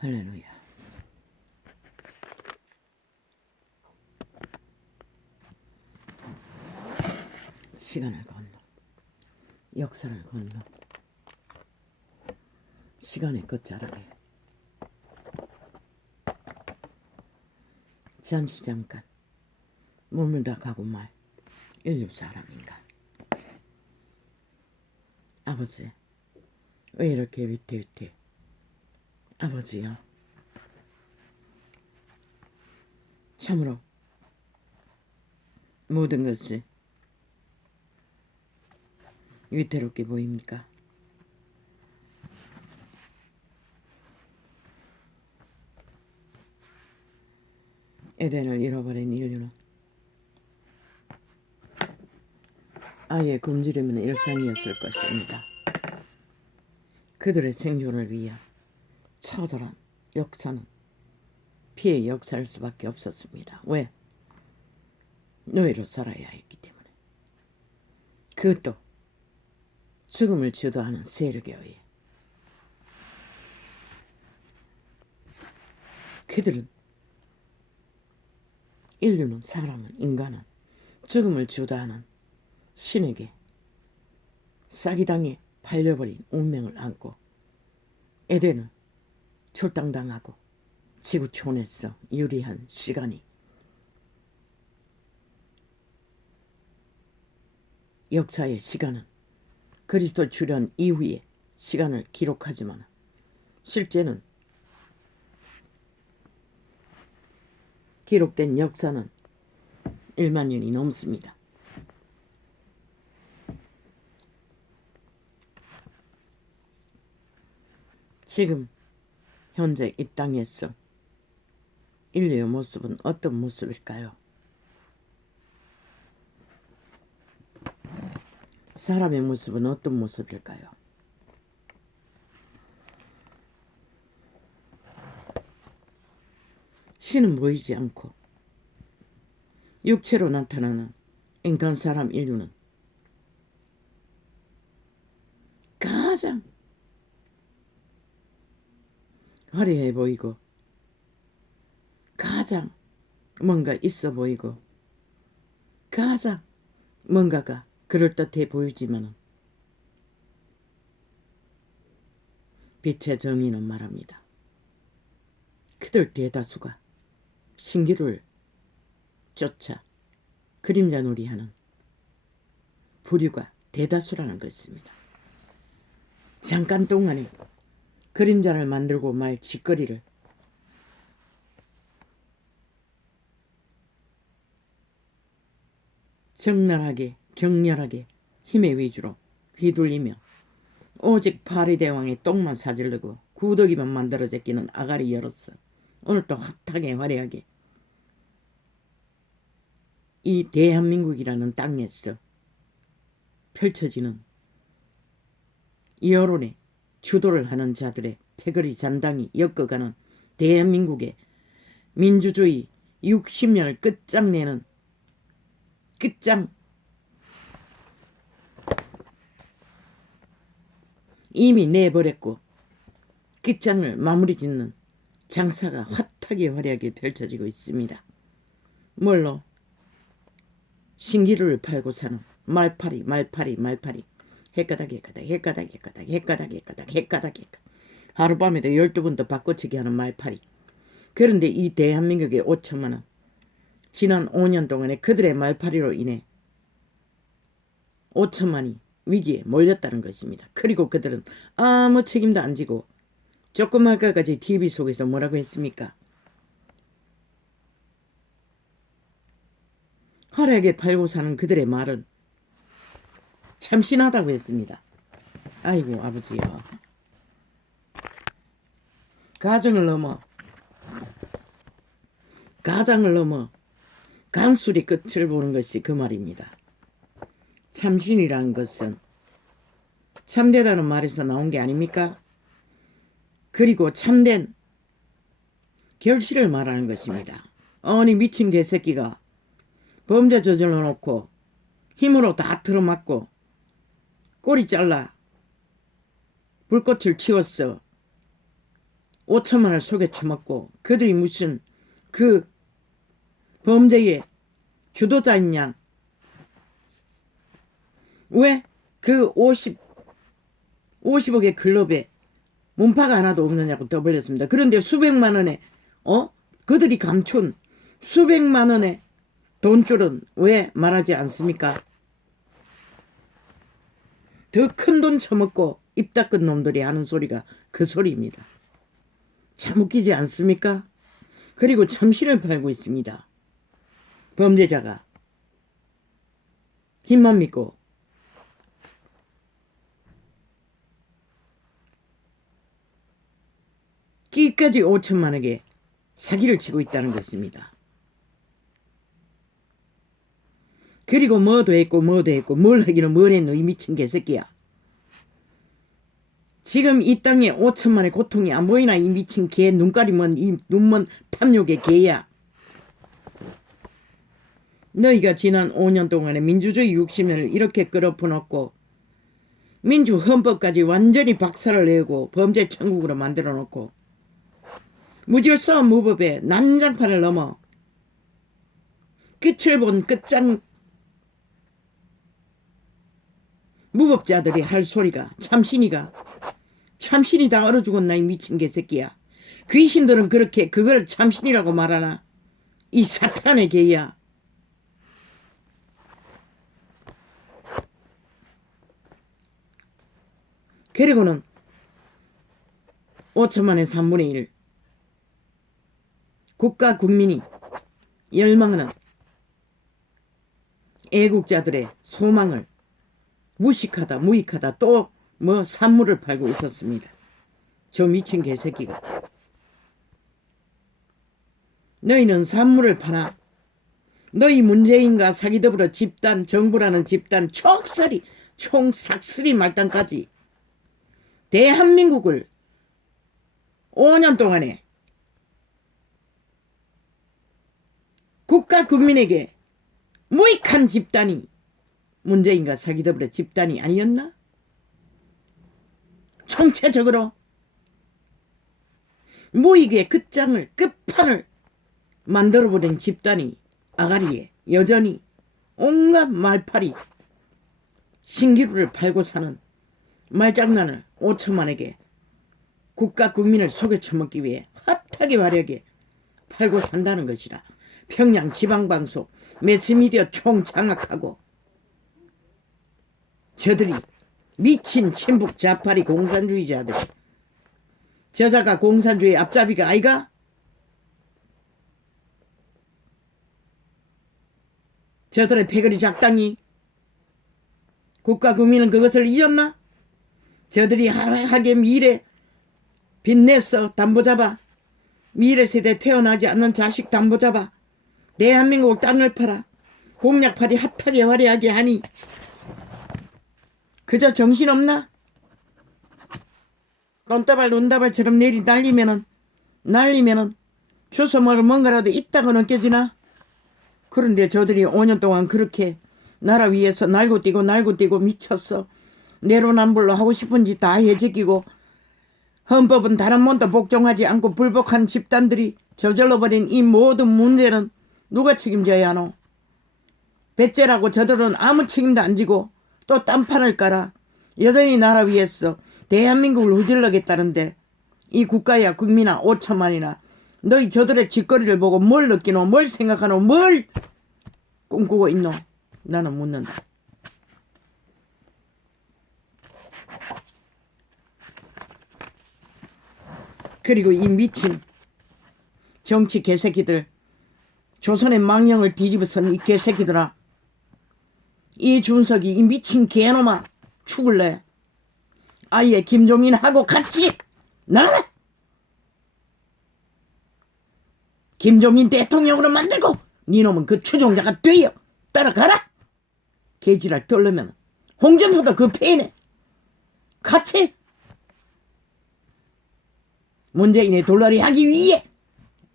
할렐루야. 시간을 건너, 역사를 건너, 시간의 끝자락에 잠깐 머물다 가고 말 인류 사람인가. 아버지, 왜 이렇게 위태위태? 아버지요, 참으로 모든 것이 위태롭게 보입니까? 에덴을 잃어버린 인류는 아예 굶주리면 일상이었을 것입니다. 그들의 생존을 위한 처절한 역사는 피해 역사일 수밖에 없었습니다. 왜? 노예로 살아야 했기 때문에. 그것도 죽음을 주도하는 세력에 의해. 그들은, 인류는, 사람은, 인간은 죽음을 주도하는 신에게 사기당해 팔려버린 운명을 안고 에덴을 출당당하고 지구촌에서 유리한 시간이 역사의 시간은 그리스도 출현 이후의 시간을 기록하지만 실제는 기록된 역사는 1만 년이 넘습니다. 지금 현재 이 땅에서 인류의 모습은 어떤 모습일까요? 사람의 모습은 어떤 모습일까요? 신은 보이지 않고 육체로 나타나는 인간 사람 인류는 가장 화려해 보이고 가장 뭔가 있어 보이고 가장 뭔가가 그럴듯해 보이지만 빛의 정의는 말합니다. 그들 대다수가 신기루를 쫓아 그림자 놀이하는 부류가 대다수라는 것입니다. 잠깐 동안에 그림자를 만들고 말 짓거리를 적나라하게 격렬하게 힘의 위주로 휘둘리며 오직 파리대왕의 똥만 사질르고 구더기만 만들어 제끼는 아가리 열었어. 오늘 또 핫하게 화려하게 이 대한민국이라는 땅에서 펼쳐지는 여론의 주도를 하는 자들의 패거리 잔당이 엮어가는 대한민국의 민주주의 60년을 끝장내는 끝장 이미 내버렸고 끝장을 마무리 짓는 장사가 핫하게 화려하게 펼쳐지고 있습니다. 뭘로? 신기루를 팔고 사는 말파리 헷가닥 하룻밤에도 12번도 바꿔치기 하는 말파리. 그런데 이 대한민국의 5천만 원 지난 5년 동안에 그들의 말파리로 인해 5천만이 위기에 몰렸다는 것입니다. 그리고 그들은 아무 책임도 안 지고 조금 아까까지 TV 속에서 뭐라고 했습니까? 화려하게 팔고 사는 그들의 말은 참신하다고 했습니다. 아이고 아버지요. 가정을 넘어 간술이 끝을 보는 것이 그 말입니다. 참신이라는 것은 참되다는 말에서 나온 게 아닙니까? 그리고 참된 결실을 말하는 것입니다. 아니 미친 개새끼가 범죄 저질러 놓고 힘으로 다 틀어막고 꼬리 잘라 불꽃을 치웠어. 5천만 원을 속에 처먹고 그들이 무슨 그 범죄의 주도자인 양. 왜 그 50억의 클럽에 문파가 하나도 없느냐고 떠벌렸습니다. 그런데 수백만 원에 그들이 감춘 수백만 원의 돈줄은 왜 말하지 않습니까? 더 큰 돈 처먹고 입 닦은 놈들이 하는 소리가 그 소리입니다. 참 웃기지 않습니까? 그리고 참신을 팔고 있습니다. 범죄자가 힘만 믿고 끼까지 5천만 원에 사기를 치고 있다는 것입니다. 그리고 뭐도 했고 뭘 하기는 뭘 했노 이 미친 개새끼야. 지금 이 땅에 5천만 원의 고통이 안 보이나 이 미친 개 눈깔이 먼 이 눈먼 탐욕의 개야. 너희가 지난 5년 동안에 민주주의 60년을 이렇게 끌어부놓고 민주 헌법까지 완전히 박살을 내고 범죄 천국으로 만들어 놓고 무질서 무법의 난장판을 넘어 끝을 본 끝장 무법자들이 할 소리가 참신이 다 얼어 죽었나 이 미친 개새끼야. 귀신들은 그렇게 그걸 참신이라고 말하나 이 사탄의 개야. 그리고는 5천만 원의 3분의 1 국가 국민이 열망하는 애국자들의 소망을 무익하다 또 뭐 산물을 팔고 있었습니다. 저 미친 개새끼가. 너희는 산물을 파나 너희 문재인과 사기더불어 집단 정부라는 집단 총삭스리 말단까지 대한민국을 5년 동안에 국가 국민에게 무익한 집단이 문재인과 사기더불어 집단이 아니었나? 총체적으로 무익의 끝판을 만들어버린 집단이 아가리에 여전히 온갖 말팔이 신기루를 팔고 사는 말장난을 5천만 원에게 국가 국민을 속여 처먹기 위해 핫하게 화려하게 팔고 산다는 것이라. 평양 지방방송 매스미디어 총장악하고 저들이 미친 친북 자파리 공산주의자들. 저자가 공산주의 앞잡이가 아이가? 저들의 패거리 작당이 국가 국민은 그것을 잊었나? 저들이 하루하게 미래 빚내서 담보잡아 미래 세대 태어나지 않는 자식 담보잡아 대한민국 땅을 팔아 공약팔이 핫하게 화려하게 하니 그저 정신없나? 돈다발 논다발처럼 날리면은 주워 먹을 뭔가라도 있다고 느껴지나? 그런데 저들이 5년 동안 그렇게 나라 위에서 날고 뛰고 미쳤어. 내로남불로 하고 싶은 짓 다 해제끼고 헌법은 단 한 번도 복종하지 않고 불복한 집단들이 저질러버린 이 모든 문제는 누가 책임져야 하노? 배째라고 저들은 아무 책임도 안 지고 또 딴판을 깔아 여전히 나라 위에서 대한민국을 후질러겠다는데 이 국가야 국민아 5천만이나 너희 저들의 짓거리를 보고 뭘 느끼노? 뭘 생각하노? 뭘 꿈꾸고 있노? 나는 묻는다. 그리고 이 미친 정치 개새끼들 조선의 망령을 뒤집어선 이 개새끼들아 이준석이 이 미친 개놈아 죽을래? 아예 김종인하고 같이 나라 김종인 대통령으로 만들고 니놈은 그 추종자가 되어 따라가라. 개지랄 떨려면 홍준표도 그 폐인에 같이 문재인의 돌놀이 하기 위해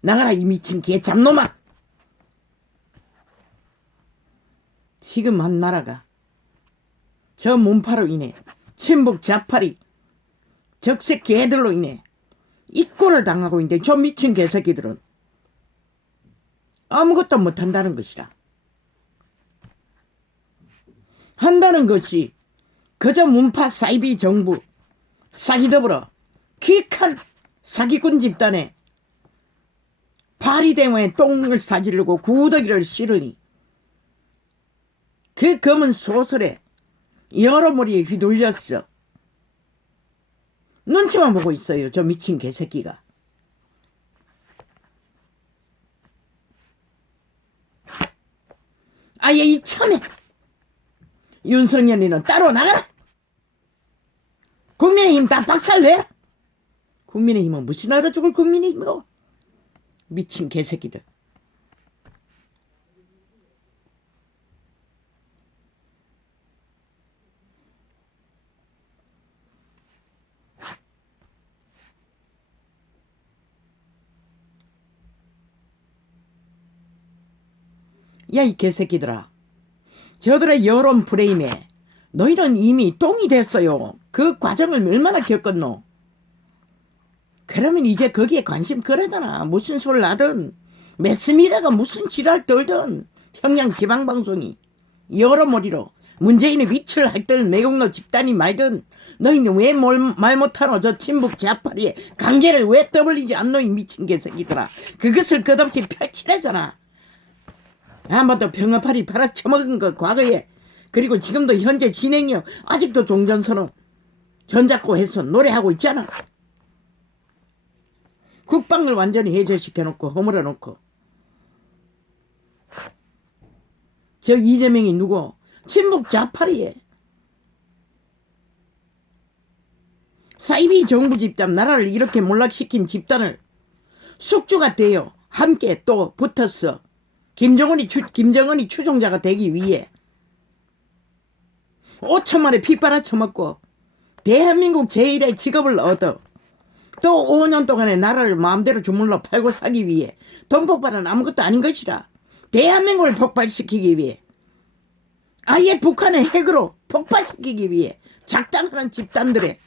나가라 이 미친 개 잡놈아. 지금 한 나라가 저 문파로 인해 친북 좌파리 적색 개들로 인해 이꼴을 당하고 있는데 저 미친 개새끼들은 아무것도 못한다는 것이라. 한다는 것이 그저 문파 사이비 정부 사기더불어 기익한 사기꾼 집단에 파리대왕의 똥을 사지르고 구더기를 실으니 그 검은 소설에 여러 머리에 휘둘렸어. 눈치만 보고 있어요, 저 미친 개새끼가. 아예 이참에 윤석열이는 따로 나가라. 국민의힘 다 박살내라. 국민의힘은 무슨 알아 죽을 국민의힘이고. 미친 개새끼들. 야, 이 개새끼들아. 저들의 여론 프레임에 너희는 이미 똥이 됐어요. 그 과정을 얼마나 겪었노? 그러면 이제 거기에 관심 끌어잖아. 무슨 소리를 하든 매스미디어가 무슨 지랄 떨든 평양 지방방송이 여러 머리로 문재인의 위치를 할든 매국노 집단이 말든 너희는 왜 말 못하노? 저 친북 좌파리에 관계를 왜 떠벌리지 않노? 이 미친 개새끼들아. 그것을 끝없이 펼치래잖아. 한번도 병아파리 팔아쳐먹은 거 과거에 그리고 지금도 현재 진행이요. 아직도 종전선언 전작고 해서 노래하고 있잖아. 국방을 완전히 해제시켜놓고 허물어놓고. 저 이재명이 누구? 친북 좌파리에 사이비 정부 집단, 나라를 이렇게 몰락시킨 집단을 숙주가 되어 함께 또 붙었어. 김정은이 추종자가 되기 위해 5천만에 피 빨아쳐먹고 대한민국 제1의 직업을 얻어 또 5년 동안의 나라를 마음대로 주물러 팔고 사기 위해 돈 폭발은 아무것도 아닌 것이라. 대한민국을 폭발시키기 위해 아예 북한의 핵으로 폭발시키기 위해 작당하는 집단들의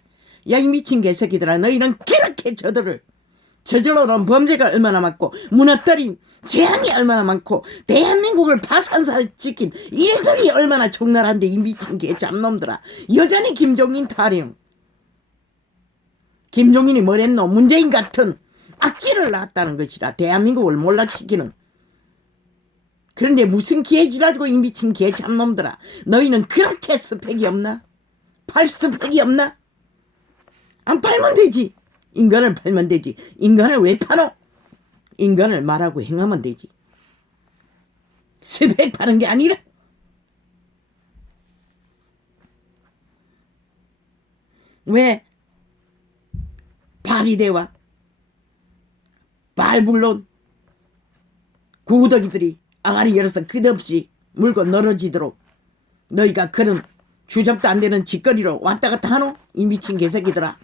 야, 이 미친 개새끼들아. 너희는 그렇게 저들을 저절로 놓은 범죄가 얼마나 많고 무너뜨린 재앙이 얼마나 많고 대한민국을 파산시킨 일들이 얼마나 적나라한데 이 미친 개잡놈들아. 여전히 김종인 타령. 김종인이 뭐랬노? 문재인 같은 악기를 낳았다는 것이라. 대한민국을 몰락시키는. 그런데 무슨 개지라고 이 미친 개잡놈들아. 너희는 그렇게 스펙이 없나? 팔 스펙이 없나? 안 팔면 되지. 인간을 팔면 되지. 인간을 왜 파노? 인간을 말하고 행하면 되지. 스펙 파는 게 아니라. 왜 파리대와 발불론 구더기들이 아가리 열어서 끝없이 물고 늘어지도록 너희가 그런 주접도 안 되는 짓거리로 왔다 갔다 하노? 이 미친 개새끼들아.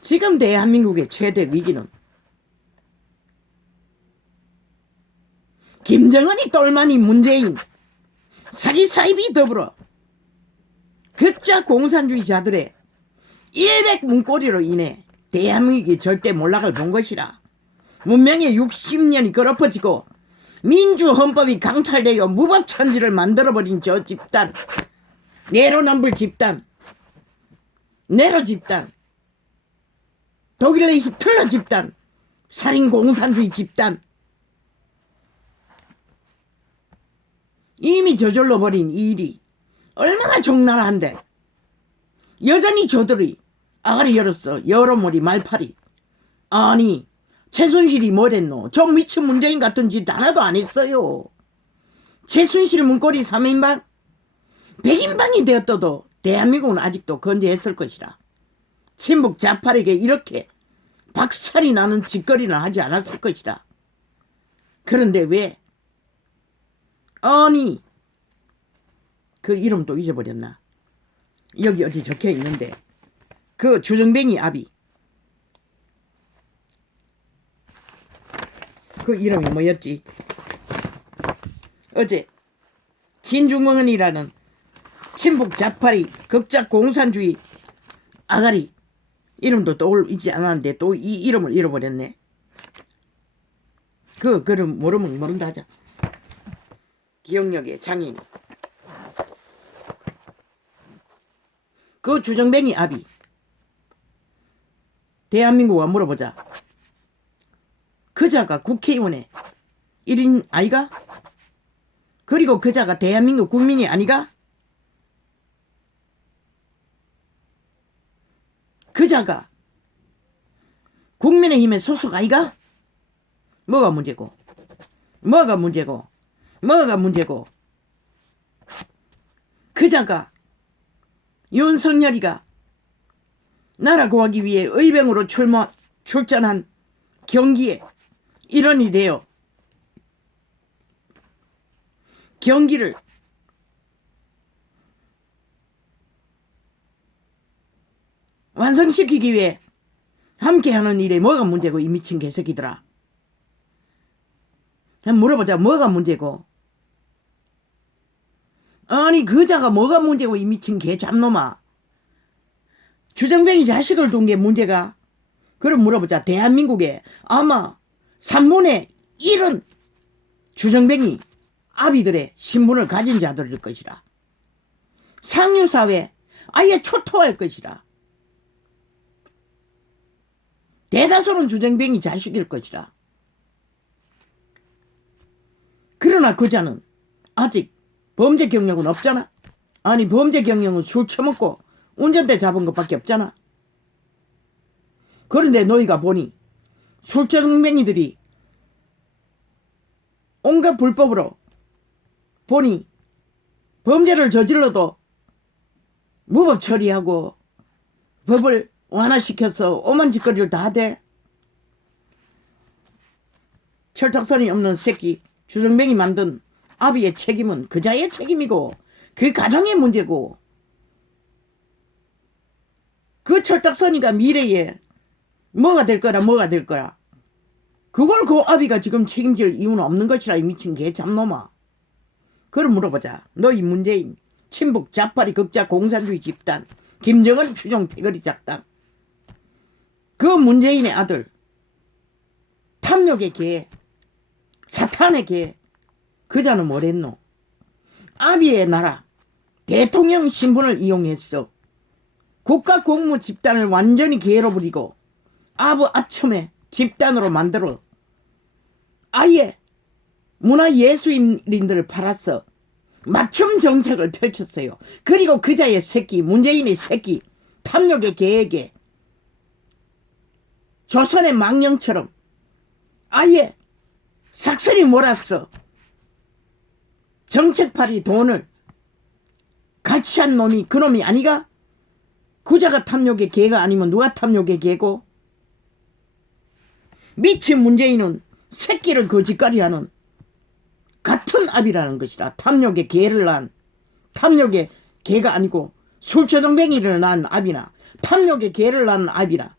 지금 대한민국의 최대 위기는 김정은이 똘마니 문재인 사기 사입이 더불어 극좌 공산주의자들의 100문고리로 인해 대한민국이 절대 몰락을 본 것이라. 문명의 60년이 걸어퍼지고 민주헌법이 강탈되어 무법천지를 만들어버린 저 집단, 내로남불 집단, 네로 집단, 독일의 히틀러 집단, 살인공산주의 집단, 이미 저절로 버린 일이 얼마나 적나라한데 여전히 저들이 아가리 열었어. 여러머리 말팔이. 아니 최순실이 뭐랬노? 저 미친 문재인 같은 짓 하나도 안 했어요. 최순실 문고리 3인방 100인방이 되었어도 대한민국은 아직도 건재했을 것이라. 친북 좌파에게 이렇게 박살이 나는 짓거리는 하지 않았을 것이라. 그런데 왜? 아니 그 이름도 잊어버렸나? 여기 어디 적혀 있는데 그 주정뱅이 아비 그 이름이 뭐였지? 어제 진중원이라는 친북 좌파리 극작 공산주의 아가리 이름도 떠올리지 않았는데 또 이 이름을 잃어버렸네. 그럼 모르면 모른다 하자. 기억력의 장애인. 그 주정뱅이 아비. 대한민국과 물어보자. 그자가 국회의원의 1인 아이가? 그리고 그자가 대한민국 국민이 아니가? 그자가 국민의힘의 소속 아이가? 뭐가 문제고? 뭐가 문제고? 뭐가 문제고? 그자가 윤석열이가 나라 구하기 위해 의병으로 출전한 경기에 일원이 되어 경기를 완성시키기 위해 함께하는 일에 뭐가 문제고 이 미친 개새끼들아. 물어보자. 뭐가 문제고. 아니 그자가 뭐가 문제고 이 미친 개 잡놈아. 주정뱅이 자식을 둔 게 문제가. 그럼 물어보자. 대한민국에 아마 3분의 1은 주정뱅이 아비들의 신분을 가진 자들일 것이라. 상류사회 아예 초토할 것이라. 대다수는 주정뱅이 자식일 것이라. 그러나 그자는 아직 범죄 경력은 없잖아. 아니 범죄 경력은 술 처먹고 운전대 잡은 것밖에 없잖아. 그런데 너희가 보니 술주정뱅이들이 온갖 불법으로 보니 범죄를 저질러도 무법 처리하고 법을 완화시켜서 오만 짓거리를 다 돼. 철딱선이 없는 새끼 주정뱅이 만든 아비의 책임은 그자의 책임이고 그 가정의 문제고 그 철딱선이가 미래에 뭐가 될 거라 뭐가 될 거라 그걸 그 아비가 지금 책임질 이유는 없는 것이라 이 미친 개 잡놈아. 그럼 물어보자. 너희 문재인 친북 자파리 극자 공산주의 집단 김정은 추종 패거리 작당 그 문재인의 아들 탐욕의 개 사탄의 개 그자는 뭐랬노? 아비의 나라 대통령 신분을 이용했어. 국가 공무 집단을 완전히 개로 부리고 아첨에 집단으로 만들어 아예 문화예술인들을 팔았어. 맞춤 정책을 펼쳤어요. 그리고 그자의 새끼 문재인의 새끼 탐욕의 개에게 조선의 망령처럼 아예 삭슬이 몰았어. 정책팔이 돈을 갈취한 놈이 그놈이 아니가? 그자가 탐욕의 개가 아니면 누가 탐욕의 개고? 미친 문재인은 새끼를 거짓거리하는 같은 아비라는 것이라. 탐욕의 개를 낳은 탐욕의 개가 아니고 술주정뱅이를 낳은 아비나 탐욕의 개를 낳은 아비라.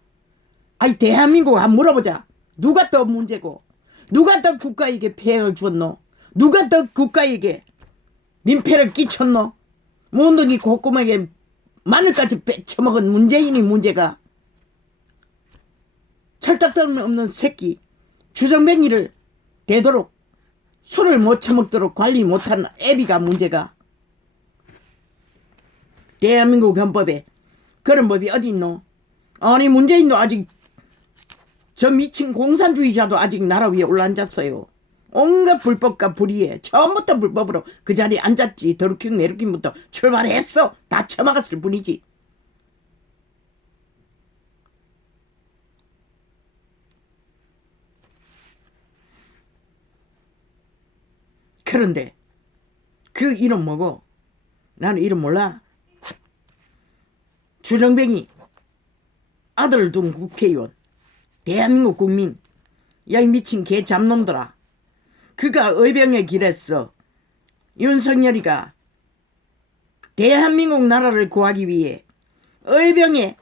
아이 대한민국 한번 물어보자. 누가 더 문제고 누가 더 국가에게 폐해를 주었노? 누가 더 국가에게 민폐를 끼쳤노? 몬둥이 콧구멍에 마늘까지 빼쳐먹은 문재인이 문제가. 철딱더미 없는 새끼 주정뱅이를 되도록 술을 못 처먹도록 관리 못한 애비가 문제가. 대한민국 헌법에 그런 법이 어디 있노? 아니 문재인도 아직 저 미친 공산주의자도 아직 나라 위에 올라앉았어요. 온갖 불법과 불의에 처음부터 불법으로 그 자리에 앉았지. 더루킹 메루킹부터 출발했어. 다 처먹었을 뿐이지. 그런데 그 이름 뭐고? 나는 이름 몰라. 주정뱅이 아들을 둔 국회의원 대한민국 국민. 야 이 미친 개 잡놈들아. 그가 의병에 길했어. 윤석열이가 대한민국 나라를 구하기 위해 의병의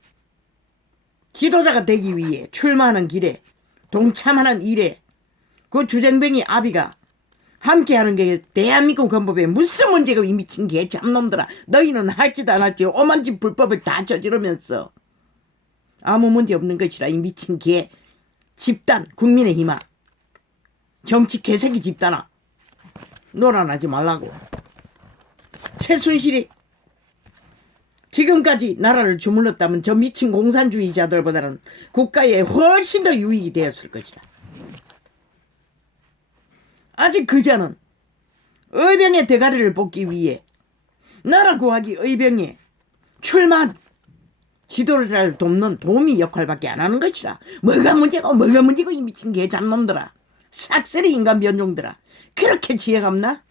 지도자가 되기 위해 출마하는 길에 동참하는 일에 그 주정뱅이 아비가 함께하는 게 대한민국 헌법에 무슨 문제가 이 미친 개 잡놈들아. 너희는 할지도 안 할지 오만짓 불법을 다 저지르면서 아무 문제 없는 것이라 이 미친 개 집단 국민의힘아 정치 개새끼 집단아 놀아나지 말라고. 최순실이 지금까지 나라를 주물렀다면 저 미친 공산주의자들보다는 국가에 훨씬 더 유익이 되었을 것이다. 아직 그자는 의병의 대가리를 뽑기 위해 나라 구하기 의병에 출마한 지도자를 돕는 도우미 역할밖에 안 하는 것이라. 뭐가 문제고 이 미친 개 잡놈들아. 싹쓸이 인간 변종들아. 그렇게 지혜가 없나?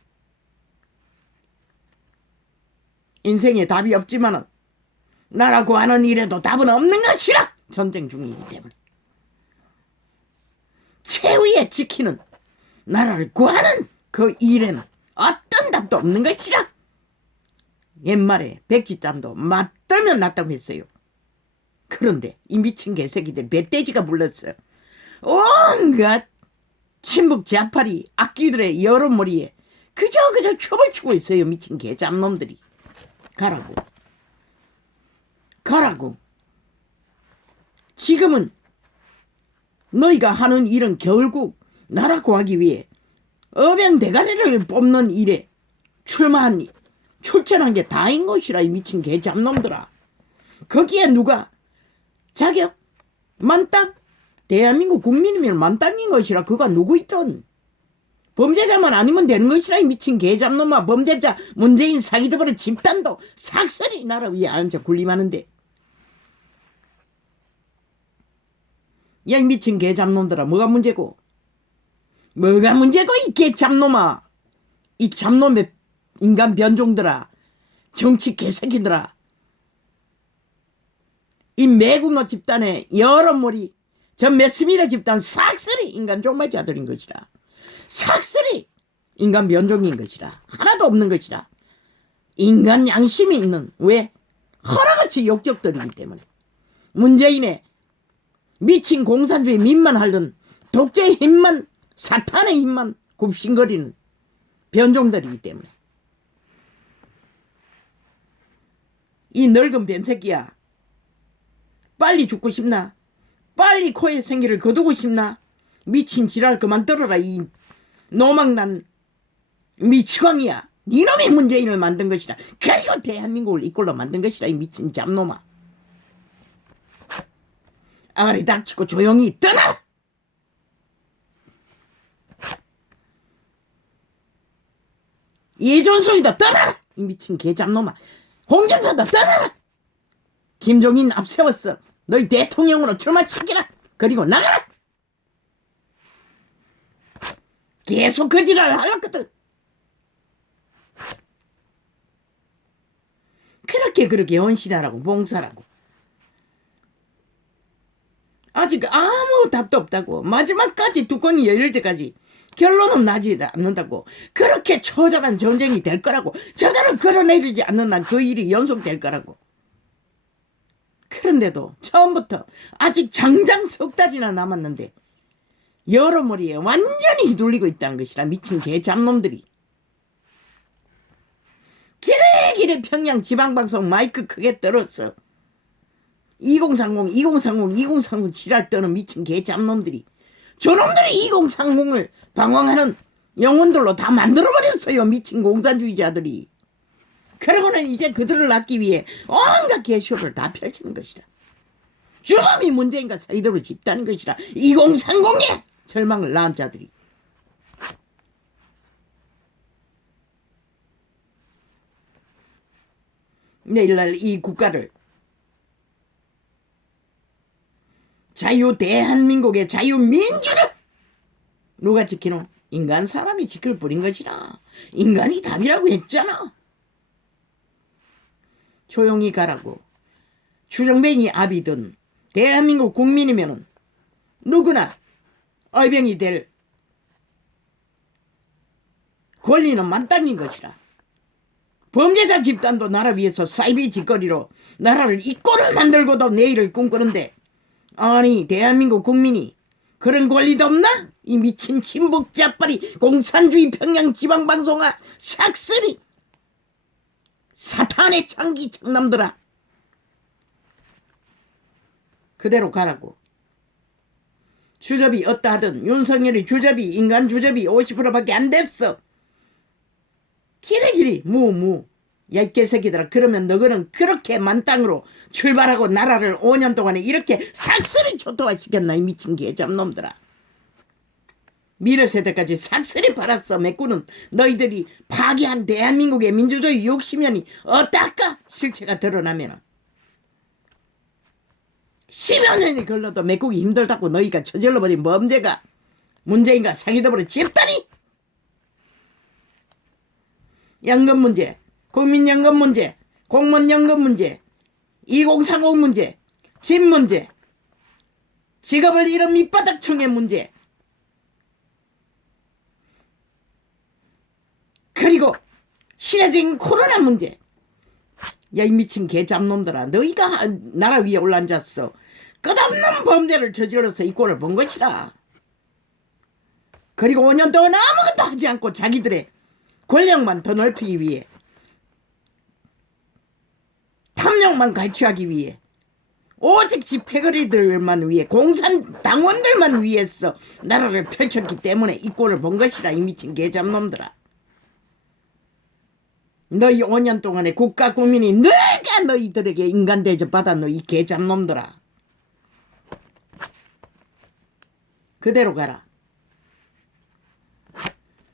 인생에 답이 없지만은 나라 구하는 일에도 답은 없는 것이라. 전쟁 중이기 때문에. 최후의 지키는 나라를 구하는 그 일에는 어떤 답도 없는 것이라. 옛말에 백지짬도 맞들면 낫다고 했어요. 그런데 이 미친 개새끼들 멧돼지가 불렀어요. 온갖 친북 좌파리 악기들의 여론머리에 그저 춤을 추고 있어요. 미친 개잡놈들이. 가라고. 지금은 너희가 하는 일은 결국 나라 구하기 위해 어병 대가리를 뽑는 일에 출전한 게 다인 것이라. 이 미친 개잡놈들아. 거기에 누가 자격 만땅 대한민국 국민이면 만땅인 것이라. 그가 누구 있든 범죄자만 아니면 되는 것이라. 이 미친 개잡놈아. 범죄자 문재인 사기들의 집단도 삭설이 나라 위에 앉아 군림하는데. 야, 이 미친 개잡놈들아. 뭐가 문제고 이 개잡놈아. 이 잡놈의 인간 변종들아. 정치 개새끼들아. 이 매국노 집단의 여러머리 저 메스미다 집단 싹쓸이 인간 종말자들인 것이라. 싹쓸이 인간 변종인 것이라. 하나도 없는 것이라. 인간 양심이 있는 왜? 하나같이 욕적들이기 때문에. 문재인의 미친 공산주의 민만 하던 독재의 힘만 사탄의 힘만 굽신거리는 변종들이기 때문에. 이 늙은 변새끼야. 빨리 죽고 싶나? 빨리 코에 생기를 거두고 싶나? 미친 지랄 그만 떨어라. 이 노망난 미치광이야. 니놈이 문재인을 만든 것이라. 그리고 대한민국을 이꼴로 만든 것이라. 이 미친 잡놈아. 아가리 닥치고 조용히 떠나라. 예전송이다 떠나라. 이 미친 개잡놈아. 홍준표다 떠나라. 김종인 앞세웠어. 너희 대통령으로 출마시키라. 그리고 나가라. 계속 그 지랄을 하려거든. 그렇게 헌신하라고 봉사라고. 아직 아무 답도 없다고. 마지막까지 뚜껑이 열릴 때까지 결론은 나지 않는다고. 그렇게 처절한 전쟁이 될 거라고. 저자를 끌어내리지 않는 한 그 일이 연속될 거라고. 그런데도 처음부터 아직 장장 석 달이나 남았는데 여러머리에 완전히 휘둘리고 있다는 것이라. 미친 개잡놈들이. 기레기레 평양 지방방송 마이크 크게 떨었어. 2030 지랄 떠는 미친 개잡놈들이. 저놈들이 2030을 방황하는 영혼들로 다 만들어버렸어요. 미친 공산주의자들이. 그러고는 이제 그들을 낳기 위해 온갖 개쇼를 다 펼치는 것이라. 저놈이 문재인과 사이들을 집단인 것이라. 2030에 절망을 낳은 자들이. 내일날 이 국가를 대한민국의 자유민주를 누가 지키노? 인간 사람이 지킬 뿐인 것이라. 인간이 답이라고 했잖아. 조용히 가라고. 추정뱅이 아비든 대한민국 국민이면은 누구나 의병이 될 권리는 만땅인 것이라. 범죄자 집단도 나라 위해서 사이비 짓거리로 나라를 이꼴을 만들고도 내일을 꿈꾸는데, 아니 대한민국 국민이 그런 권리도 없나? 이 미친 친북 자빠리 공산주의 평양 지방방송아 삭슬이 사탄의 창기 창남들아. 그대로 가라고. 주접이 어떠하든 윤석열이 주접이 인간 주접이 50%밖에 안 됐어. 길이 무. 야 이 개새끼들아, 그러면 너희는 그렇게 만땅으로 출발하고 나라를 5년 동안에 이렇게 삭스리 초토화시켰나 이 미친 개잡놈들아. 미래세대까지 삭스리 팔았어. 메꾸는 너희들이 파괴한 대한민국의 민주주의 60년이 어떨까? 실체가 드러나면 10여 년이 걸려도 메꾸기 힘들다고 너희가 저질러버린 범죄가 문재인과 사기더불어 집단이 연금 문제, 국민연금 문제, 공무원연금 문제, 2030 문제, 집 문제, 직업을 잃은 밑바닥 청의 문제, 그리고 시대적인 코로나 문제. 야 이 미친 개잡놈들아, 너희가 나라 위에 올라앉았어. 끝없는 범죄를 저질러서 이 꼴을 본 것이라. 그리고 5년 동안 아무것도 하지 않고 자기들의 권력만 더 넓히기 위해, 탐욕만 갈취하기 위해, 오직 집회거리들만 위해, 공산당원들만 위해서 나라를 펼쳤기 때문에 이 꼴을 본 것이라. 이 미친 개잡놈들아. 너희 5년 동안에 국가 국민이 내가 너희들에게 인간 대접 받아. 너희 개잡놈들아. 그대로 가라.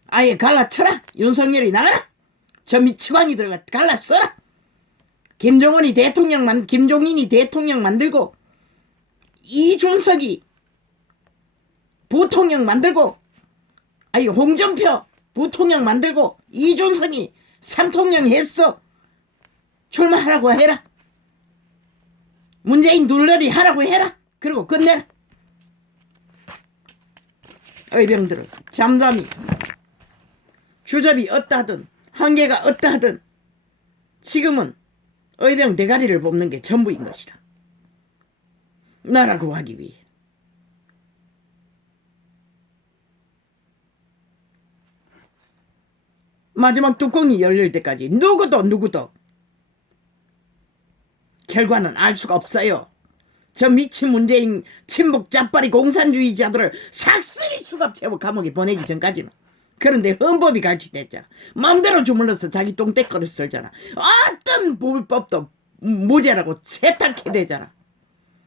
아예 갈라쳐라. 윤석열이 나가라. 저 미치광이 들어가 갈라써라. 김종인이 대통령 만들고 이준석이 부통령 만들고, 아니 홍준표 부통령 만들고 이준석이 3통령 했어. 출마하라고 해라. 문재인 둘러리 하라고 해라. 그리고 끝내라. 의병들은 잠잠히 주접이 어떠하든 한계가 어떠하든 지금은 의병 대가리를 뽑는 게 전부인 것이라. 나라 구하기 위해. 마지막 뚜껑이 열릴 때까지 누구도 결과는 알 수가 없어요. 저 미친 문재인 친북 짜파리 공산주의자들을 삭스리 수갑 채워 감옥에 보내기 전까지는. 그런데 헌법이 갈취됐잖아. 마음대로 주물러서 자기 똥대거를 썰잖아. 어떤 불법도 무죄라고 세탁해대잖아.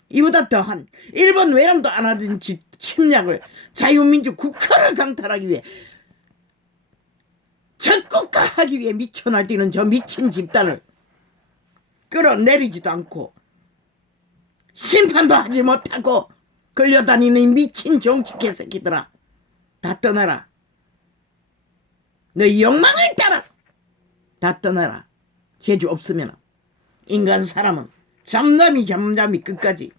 이보다 더한 일본 외람도 안 하던 침략을 자유민주 국가를 강탈하기 위해, 적국가하기 위해 미쳐 날뛰는 저 미친 집단을 끌어내리지도 않고 심판도 하지 못하고 끌려다니는 미친 정치 개새끼들아, 다 떠나라. 너희 욕망을 따라 다 떠나라. 재주 없으면 인간 사람은 잠잠히 끝까지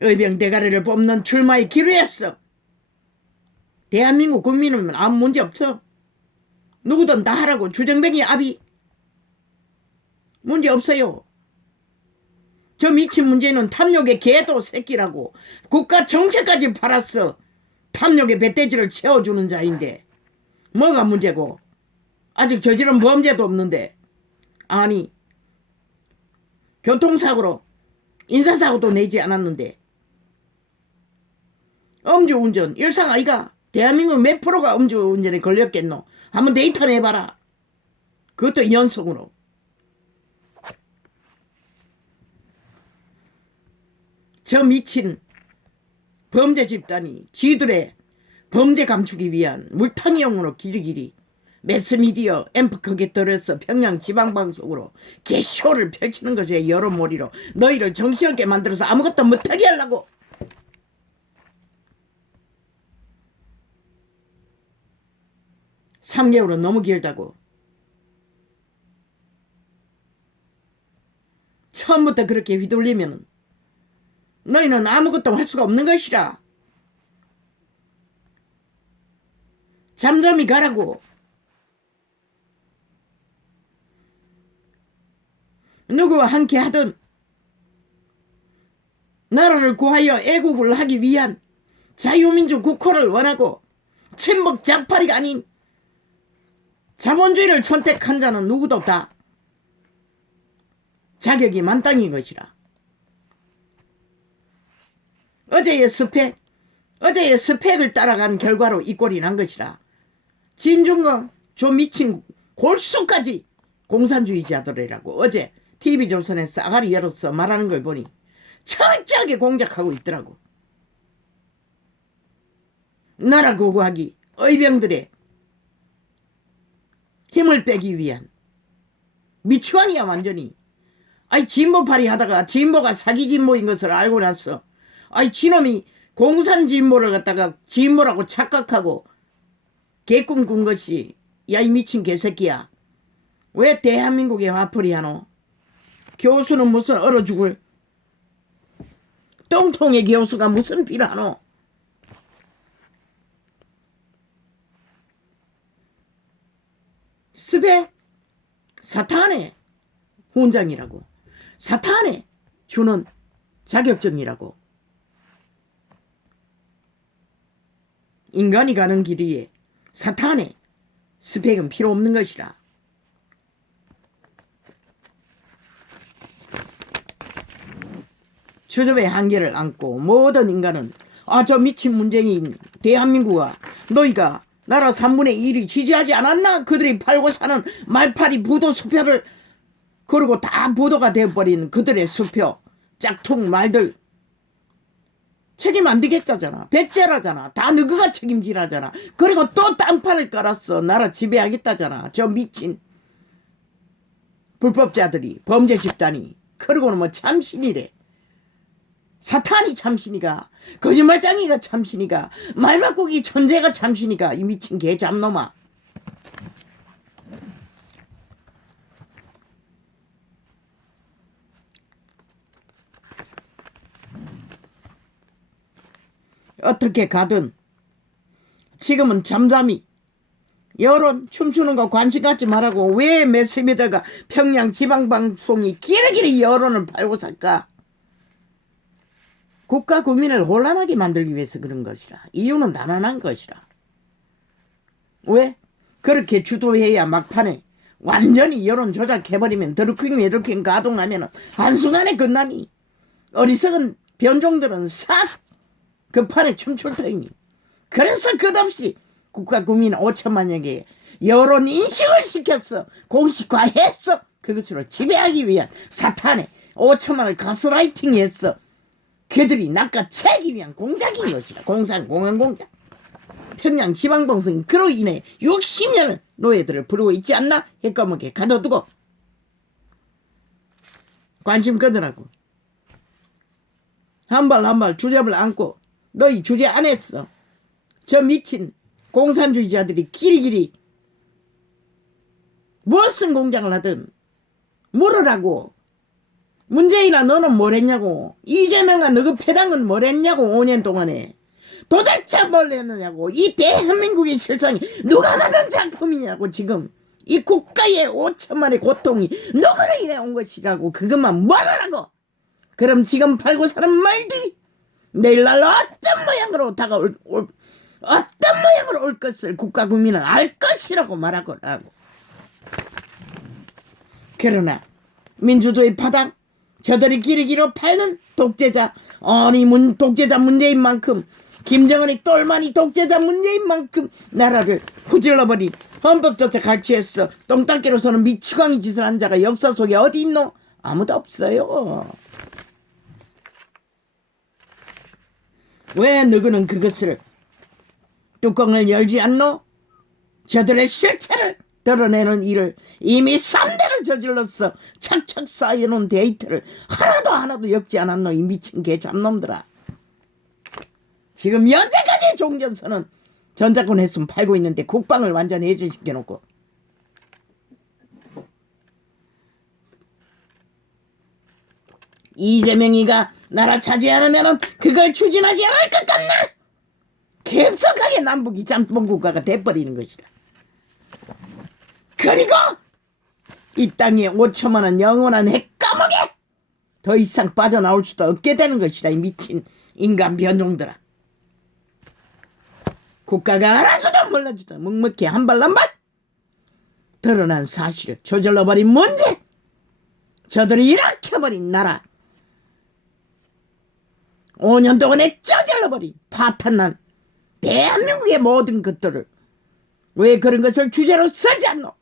의병 대가리를 뽑는 출마의 기류였어. 대한민국 국민은 아무 문제 없어. 누구든 다 하라고. 주정뱅이 아비 문제 없어요. 저 미친 문제는 탐욕의 개도 새끼라고. 국가 정체까지 팔았어. 탐욕의 배돼지를 채워주는 자인데 뭐가 문제고. 아직 저지른 범죄도 없는데. 아니 교통사고로 인사사고도 내지 않았는데 음주운전 일상 아이가. 대한민국 몇 프로가 음주운전에 걸렸겠노. 한번 데이터 내봐라. 그것도 연속으로. 저 미친 범죄 집단이 지들의 범죄 감추기 위한 물타기용으로 길이길이 매스미디어 앰프 크게 들어서 평양 지방방송으로 개쇼를 펼치는 것이 여론몰이로 너희를 정신없게 만들어서 아무것도 못하게 하려고. 3개월은 너무 길다고. 처음부터 그렇게 휘둘리면 너희는 아무것도 할 수가 없는 것이라. 잠잠히 가라고. 누구와 함께 하든 나라를 구하여 애국을 하기 위한 자유민주 국호를 원하고 친북 장파리가 아닌 자본주의를 선택한 자는 누구도 다 자격이 만땅인 것이라. 어제의 스펙을 따라간 결과로 이 꼴이 난 것이라. 진중권 저 미친 골수까지 공산주의자들이라고 어제 TV조선에서 아가리 열어서 말하는 걸 보니 철저하게 공작하고 있더라고. 나라 고고하기 의병들의 힘을 빼기 위한 미치광이야 완전히. 아이 진보팔이 하다가 진보가 사기 진보인 것을 알고 나서 아이 지놈이 공산 진보를 갖다가 진보라고 착각하고 개꿈 꾼 것이 야 이 미친 개새끼야. 왜 대한민국에 화풀이 하노? 교수는 무슨 얼어 죽을 똥통의 교수가 무슨 필요하노? 스베 사탄의 훈장이라고. 사탄의 주는 자격증이라고. 인간이 가는 길 위에 사탄의 스펙은 필요 없는 것이라. 주접의 한계를 안고 모든 인간은 저 미친 문재인 대한민국아 너희가 나라 3분의 1이 지지하지 않았나? 그들이 팔고 사는 말파리 부도 수표를 그리고 다 부도가 되어버린 그들의 수표 짝퉁 말들 책임 안 되겠다잖아. 배째라잖아. 다 너희가 책임지라잖아. 그리고 또 딴판을 깔았어. 나라 지배하겠다잖아. 저 미친 불법자들이 범죄 집단이. 그리고는 뭐 참신이래. 사탄이 참신이가 거짓말장이가 참신이가 말바꾸기 천재가 참신이가 이 미친 개 잡놈아. 어떻게 가든 지금은 잠잠히 여론 춤추는 거 관심 갖지 말라고. 왜 매스미디어가 평양 지방방송이 길게 여론을 팔고 살까? 국가 국민을 혼란하게 만들기 위해서 그런 것이라. 이유는 단언한 것이라. 왜? 그렇게 주도해야 막판에 완전히 여론 조작해버리면 드루킹 메루킹 가동하면 한순간에 끝나니. 어리석은 변종들은 싹 그 판에 춤출 터이니. 그래서 끝없이 국가 국민 5천만여 개의 여론 인식을 시켰어. 공식화했어. 그것으로 지배하기 위한 사탄의 5천만을 가스라이팅했어. 그들이 낚아채기 위한 공작인 것이다. 공안공작. 평양 지방방송이 그로 인해 60년을 노예들을 부르고 있지 않나? 해꺼먹게 가둬두고 관심 끊으라고. 한 발 한 발 주접을 안고 너희 주제 안 했어. 저 미친 공산주의자들이 길이길이 무슨 공작을 하든 물으라고. 문재인아 너는 뭘 했냐고. 이재명아 너그 패당은 뭘 했냐고. 5년 동안에 도대체 뭘 했느냐고. 이 대한민국의 실상이 누가 만든 작품이냐고. 지금 이 국가의 5천만의 고통이 누구로 인해 온 것이라고. 그것만 말하라고. 그럼 지금 팔고 사는 말들이 내일 날 어떤 모양으로 어떤 모양으로 올 것을 국가 국민은 알 것이라고 말하거라고. 그러나 민주주의 파당 저들이 길이길로 팔는 독재자 독재자 문재인만큼 김정은이 똘마니 독재자 문재인만큼 나라를 후질러버린 헌법조차 갈취했어. 똥닦기로서는 미치광이 짓을 한 자가 역사 속에 어디 있노? 아무도 없어요. 왜 너희는 그것을 뚜껑을 열지 않노? 저들의 실체를 드러내는 일을 이미 3대를 저질렀어. 착착 쌓여놓은 데이터를 하나도 엮지 않았노. 이 미친 개 잡놈들아. 지금 현재까지 종전선은 전작권 했으면 팔고 있는데 국방을 완전히 해제시켜놓고 이재명이가 나라 차지 않으면 그걸 추진하지 않을 것 같나? 급속하게 남북이 짬뽕국가가 돼버리는 것이라. 그리고 이 땅에 5천만 원 영원한 핵감옥에 더 이상 빠져나올 수도 없게 되는 것이라. 이 미친 인간 변종들아. 국가가 알아주든 몰라주든 묵묵히 한 발 한 발 드러난 사실 저질러버린 문제 저들이 일으켜버린 나라 5년 동안에 쪄질러버린 파탄난 대한민국의 모든 것들을 왜 그런 것을 주제로 쓰지 않노?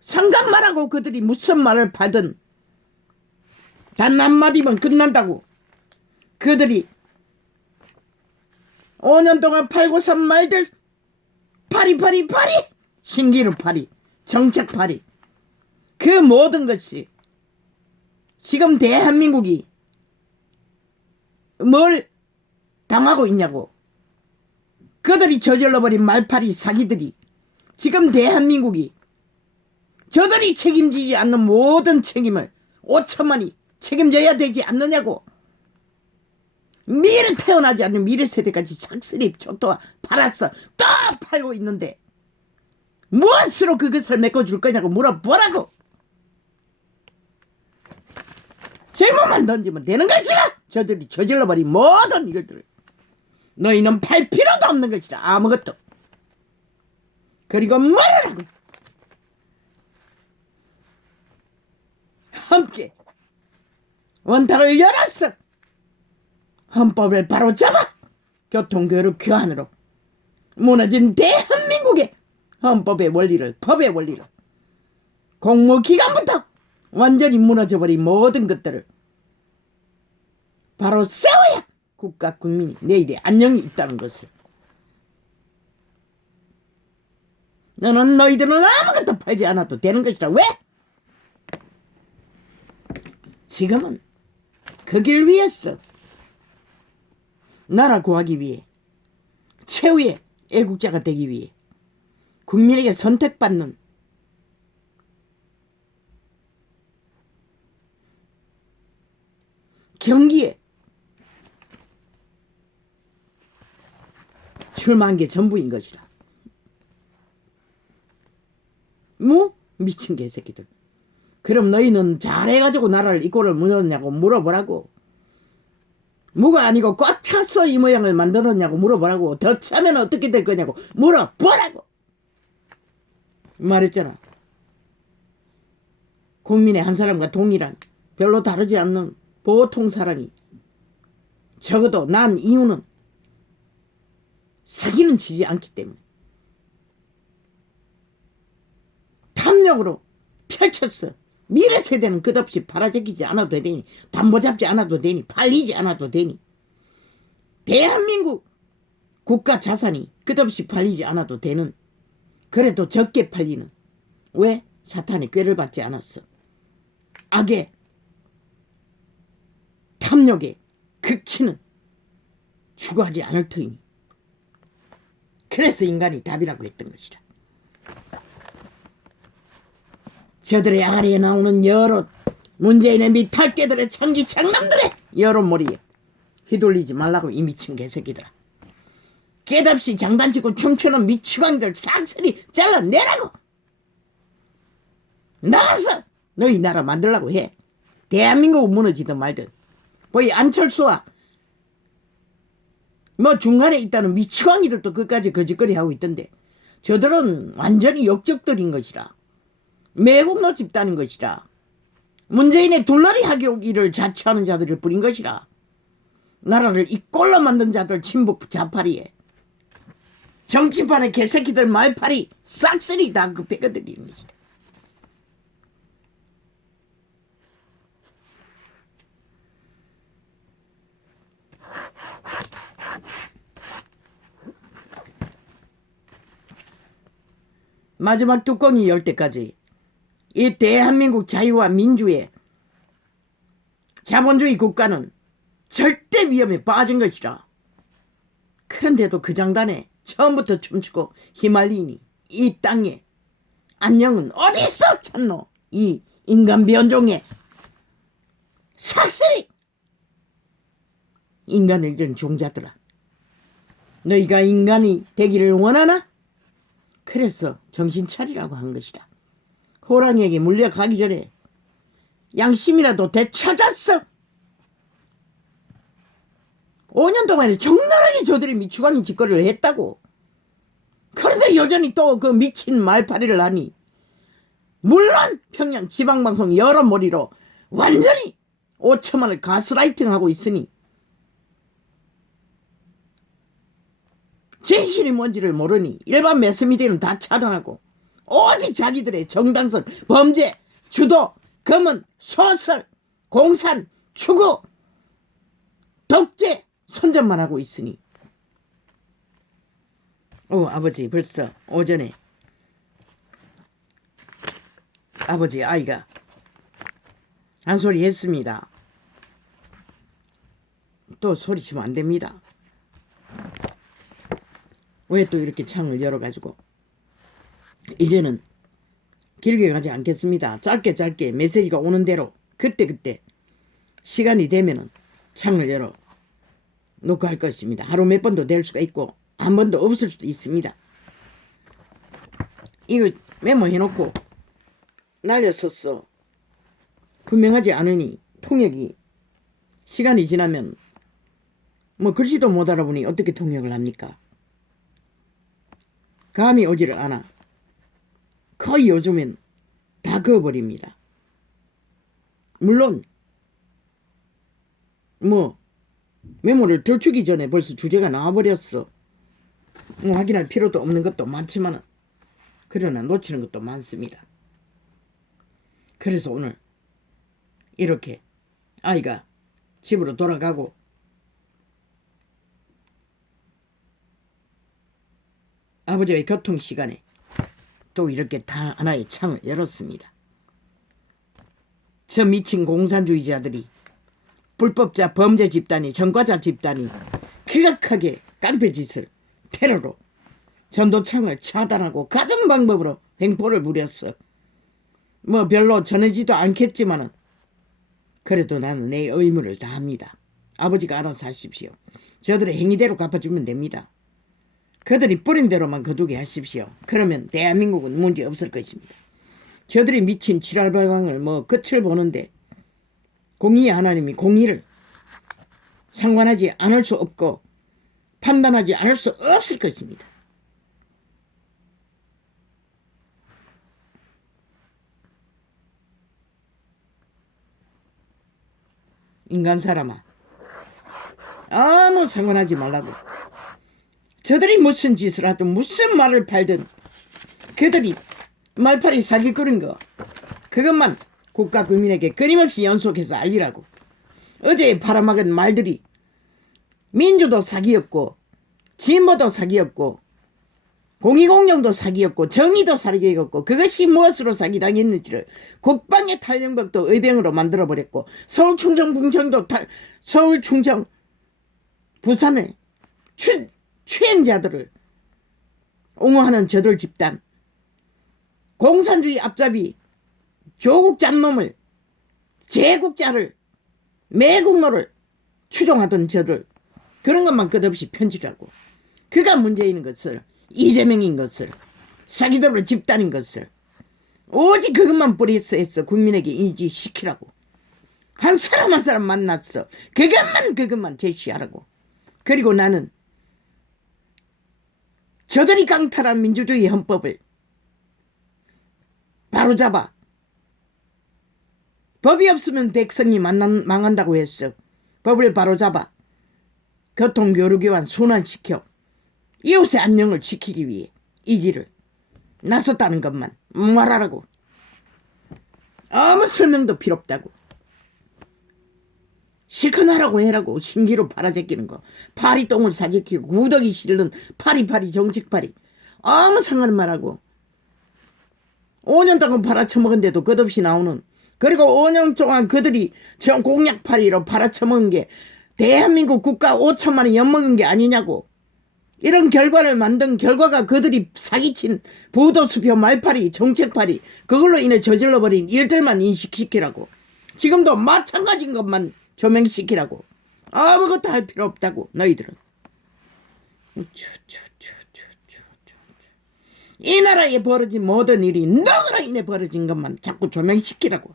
생각만 하고 그들이 무슨 말을 받은 단 한마디면 끝난다고. 그들이 5년 동안 팔고 산 말들 파리 신기루 파리 정책 파리 그 모든 것이 지금 대한민국이 뭘 당하고 있냐고. 그들이 저질러버린 말파리 사기들이 지금 대한민국이 저들이 책임지지 않는 모든 책임을 5천만이 책임져야 되지 않느냐고. 미래 태어나지 않는 미래 세대까지 착스립 초토화 팔았어. 또 팔고 있는데 무엇으로 그것을 메꿔줄 거냐고 물어보라고. 질문만 던지면 되는 것이라. 저들이 저질러버린 모든 일들을 너희는 팔 필요도 없는 것이라. 아무것도. 그리고 말하라고. 함께 원탁을 열었어. 헌법을 바로 잡아 교통교육 교환으로 무너진 대한민국의 헌법의 원리를 법의 원리로 공무기관부터 완전히 무너져버린 모든 것들을 바로 세워야 국가 국민이 내일의 안녕이 있다는 것을. 너희들은 아무것도 팔지 않아도 되는 것이라. 왜? 지금은 그 길 위에서 나라 구하기 위해 최후의 애국자가 되기 위해 국민에게 선택받는 경기에 출마한 게 전부인 것이라. 미친 개새끼들. 그럼 너희는 잘해가지고 나라를 이꼴을 무너졌냐고 물어보라고. 무가 아니고 꽉 찼어 이 모양을 만들었냐고 물어보라고. 더 차면 어떻게 될 거냐고 물어보라고. 말했잖아. 국민의 한 사람과 동일한 별로 다르지 않는 보통 사람이 적어도 난 이유는 사기는 치지 않기 때문에 탐욕으로 펼쳤어. 미래 세대는 끝없이 팔아제끼지 않아도 되니 담보 잡지 않아도 되니 팔리지 않아도 되니 대한민국 국가 자산이 끝없이 팔리지 않아도 되는 그래도 적게 팔리는 왜? 사탄의 꾀를 받지 않았어. 악의 탐욕의 극치는 추구하지 않을 터이니 그래서 인간이 답이라고 했던 것이라. 저들의 아가리에 나오는 여러 문재인의 미탈개들의 천기창남들의 여러 머리에 휘둘리지 말라고 이 미친 개새끼들아. 깨답시 장단치고 춤추는 미치광들 싹쓸이 잘라내라고. 나가서 너희 나라 만들라고 해. 대한민국 무너지든 말든. 거의 안철수와 뭐 중간에 있다는 미치광이들도 끝까지 거짓거리 하고 있던데 저들은 완전히 역적들인 것이라. 매국노 집단인 것이라. 문재인의 둘러리 하기를 자처하는 자들을 뿌린 것이라. 나라를 이 꼴로 만든 자들 친북 좌파리에 정치판의 개새끼들 말파리 싹쓸이 다 그 빼거들이는 것이다. 마지막 뚜껑이 열 때까지 이 대한민국 자유와 민주의 자본주의 국가는 절대 위험에 빠진 것이라. 그런데도 그 장단에 처음부터 춤추고 휘말리니 이 땅에 안녕은 어디서 찾노? 이 인간 변종의 삭슬이 인간을 잃은 종자들아. 너희가 인간이 되기를 원하나? 그래서 정신 차리라고 한 것이다. 호랑이에게 물려가기 전에 양심이라도 되찾았어. 5년 동안에 적나라하게 저들이 미치광이 짓거리를 했다고. 그런데 여전히 또 그 미친 말파리를 하니 물론 평양 지방방송 여러 머리로 완전히 5천만을 가스라이팅하고 있으니 진실이 뭔지를 모르니 일반 매스미디어는 다 차단하고 오직 자기들의 정당성, 범죄, 주도, 검은, 소설, 공산, 추구, 독재 선전만 하고 있으니 아버지 벌써 오전에 아버지 아이가 한 소리 했습니다. 또 소리치면 안 됩니다. 왜 또 이렇게 창을 열어가지고 이제는 길게 가지 않겠습니다. 짧게 메시지가 오는 대로 그때 시간이 되면은 창을 열어 놓고 할 것입니다. 하루 몇 번도 될 수가 있고 한 번도 없을 수도 있습니다. 이거 메모해놓고 날렸었어. 분명하지 않으니 통역이 시간이 지나면 뭐 글씨도 못 알아보니 어떻게 통역을 합니까? 감이 오지를 않아. 거의 요즘엔 다 그어버립니다. 물론 뭐 메모를 들추기 전에 벌써 주제가 나와버렸어. 뭐 확인할 필요도 없는 것도 많지만 그러나 놓치는 것도 많습니다. 그래서 오늘 이렇게 아이가 집으로 돌아가고 아버지의 교통시간에 또 이렇게 다 하나의 창을 열었습니다. 저 미친 공산주의자들이 불법자 범죄 집단이 전과자 집단이 극악하게 깡패짓을 테러로 전도창을 차단하고 가전 방법으로 횡포를 부렸어. 뭐 별로 전하지도 않겠지만은 그래도 나는 내 의무를 다합니다. 아버지가 알아서 하십시오. 저들의 행위대로 갚아주면 됩니다. 그들이 뿌린 대로만 거두게 하십시오. 그러면 대한민국은 문제 없을 것입니다. 저들이 미친 지랄발광을 뭐 끝을 보는데 공의의 하나님이 공의를 상관하지 않을 수 없고 판단하지 않을 수 없을 것입니다. 인간 사람아, 아무 상관하지 말라고. 저들이 무슨 짓을 하든 무슨 말을 팔든 그들이 말팔이 사기꾼인 거 그것만 국가 국민에게 끊임없이 연속해서 알리라고. 어제 팔아먹은 말들이 민주도 사기였고 진보도 사기였고 공의공정도 사기였고 정의도 사기였고 그것이 무엇으로 사기당했는지를 국방의 탈영벽도 의병으로 만들어버렸고 서울충청 궁청도 서울충청 부산의 추행자들을 옹호하는 저들 집단 공산주의 앞잡이 조국 잡놈을 제국자를 매국노를 추종하던 저들 그런 것만 끝없이 편집하고 그가 문제인 것을 이재명인 것을 사기들로 집단인 것을 오직 그것만 뿌리서 했어. 국민에게 인지시키라고. 한 사람 한 사람 만났어. 그것만 제시하라고. 그리고 나는 저들이 강탈한 민주주의 헌법을 바로잡아 법이 없으면 백성이 망한다고 했어. 법을 바로잡아 교통교류기관 순환시켜 이웃의 안녕을 지키기 위해 이 길을 나섰다는 것만 말하라고. 아무 설명도 필요 없다고. 실컷 하라고 해라고. 신기로 팔아제끼는 거 파리똥을 사제끼고 구더기 실는 파리파리 정책파리 아무 상관 말하고 5년 동안 팔아쳐먹은데도 끝없이 나오는 그리고 5년 동안 그들이 전 공약파리로 팔아쳐먹은 게 대한민국 국가 5천만 원 엿먹은 게 아니냐고. 이런 결과를 만든 결과가 그들이 사기친 보도수표 말파리 정책파리 그걸로 인해 저질러버린 일들만 인식시키라고. 지금도 마찬가지인 것만 조명시키라고. 아무것도 할 필요 없다고 너희들은. 이 나라에 벌어진 모든 일이 너희로 인해 벌어진 것만 자꾸 조명시키라고.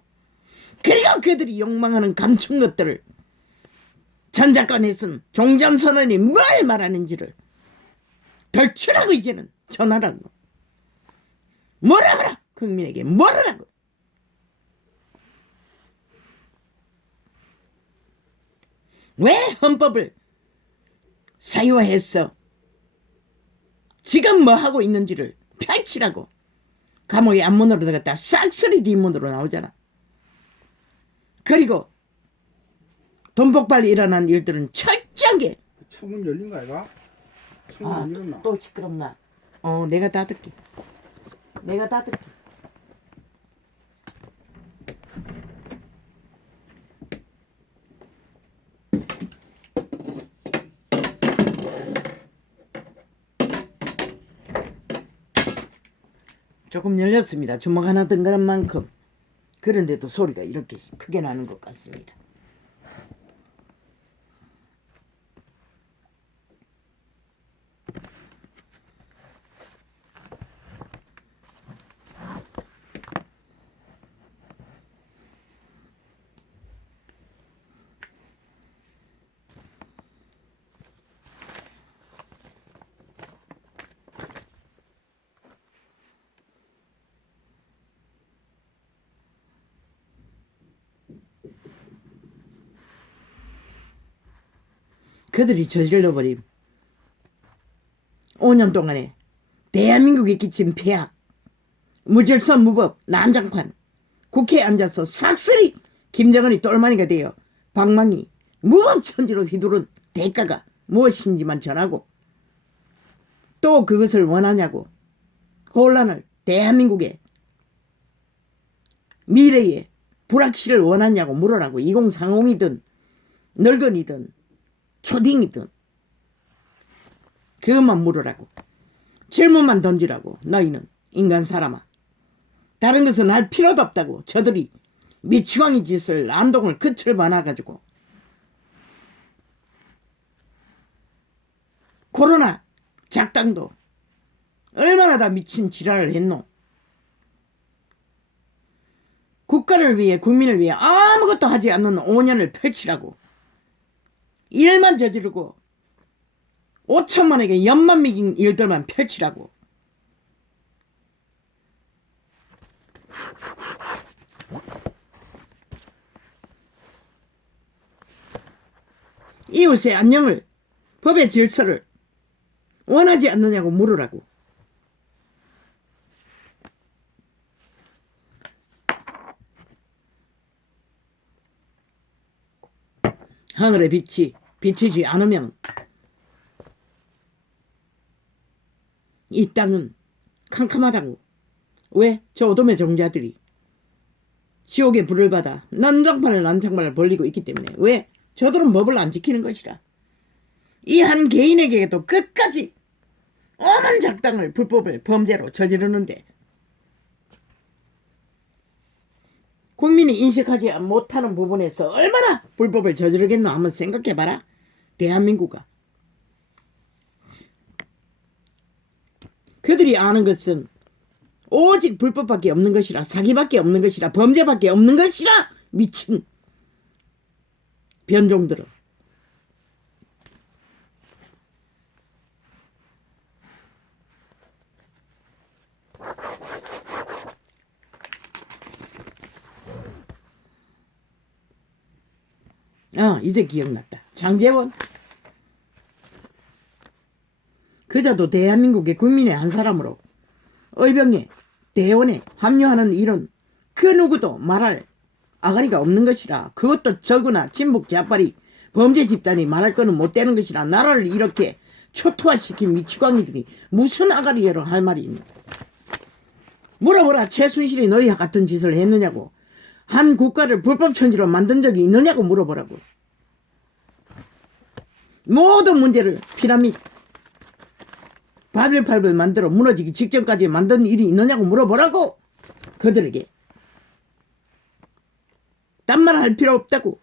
그리고 그들이 욕망하는 감춘 것들을 전작권에 쓴 종전선언이 뭘 말하는지를 덜추라고. 이제는 전하라고. 뭐라 국민에게 뭐라고. 왜 헌법을 사유화했어? 지금 뭐 하고 있는지를 펼치라고. 감옥에 앞문으로 들어갔다 싹쓸이 뒷문으로 나오잖아. 그리고 돈 폭발 일어난 일들은 철저하게. 창문 열린 거 아이가? 창문 안 열었나? 또 시끄럽나? 내가 닫을게. 내가 닫을게. 조금 열렸습니다. 주먹 하나 든 그런 만큼. 그런데도 소리가 이렇게 크게 나는 것 같습니다. 그들이 저질러버린 5년 동안에 대한민국에 끼친 폐악, 무질서 무법, 난장판, 국회에 앉아서 싹쓸이 김정은이 똘마니가 되어 방망이 무법천지로 휘두른 대가가 무엇인지만 전하고 또 그것을 원하냐고 혼란을 대한민국의 미래의 불확실을 원하냐고 물으라고. 2030이든 늙은이든 초딩이든 그것만 물으라고. 질문만 던지라고. 너희는 인간 사람아. 다른 것은 할 필요도 없다고. 저들이 미치광이 짓을 안동을 끝을 봐놔가지고 코로나 작당도 얼마나 다 미친 지랄을 했노. 국가를 위해 국민을 위해 아무것도 하지 않는 5년을 펼치라고. 일만 저지르고 5천만에게 연만 미긴 일들만 펼치라고. 이웃의 안녕을, 법의 질서를 원하지 않느냐고 물으라고. 하늘의 빛이 비치지 않으면 이 땅은 캄캄하다고. 왜? 저 어둠의 종자들이 지옥의 불을 받아 난장판을 벌리고 있기 때문에. 왜? 저들은 법을 안 지키는 것이라. 이 한 개인에게도 끝까지 엄한 작당을, 불법을, 범죄로 저지르는데 국민이 인식하지 못하는 부분에서 얼마나 불법을 저지르겠노 한번 생각해봐라. 대한민국아. 그들이 아는 것은 오직 불법밖에 없는 것이라, 사기밖에 없는 것이라, 범죄밖에 없는 것이라. 미친 변종들은. 이제 기억났다. 장제원. 그자도 대한민국의 국민의 한 사람으로 의병에 대원에 합류하는 일은 그 누구도 말할 아가리가 없는 것이라. 그것도 적으나 진북 좌빨이 범죄 집단이 말할 거는 못 되는 것이라. 나라를 이렇게 초토화시킨 미치광이들이 무슨 아가리여로 할 말이 있냐. 물어보라. 최순실이 너희와 같은 짓을 했느냐고. 한 국가를 불법천지로 만든 적이 있느냐고 물어보라고. 모든 문제를 피라미드 바벨탑을 만들어 무너지기 직전까지 만든 일이 있느냐고 물어보라고. 그들에게 딴 말 할 필요 없다고.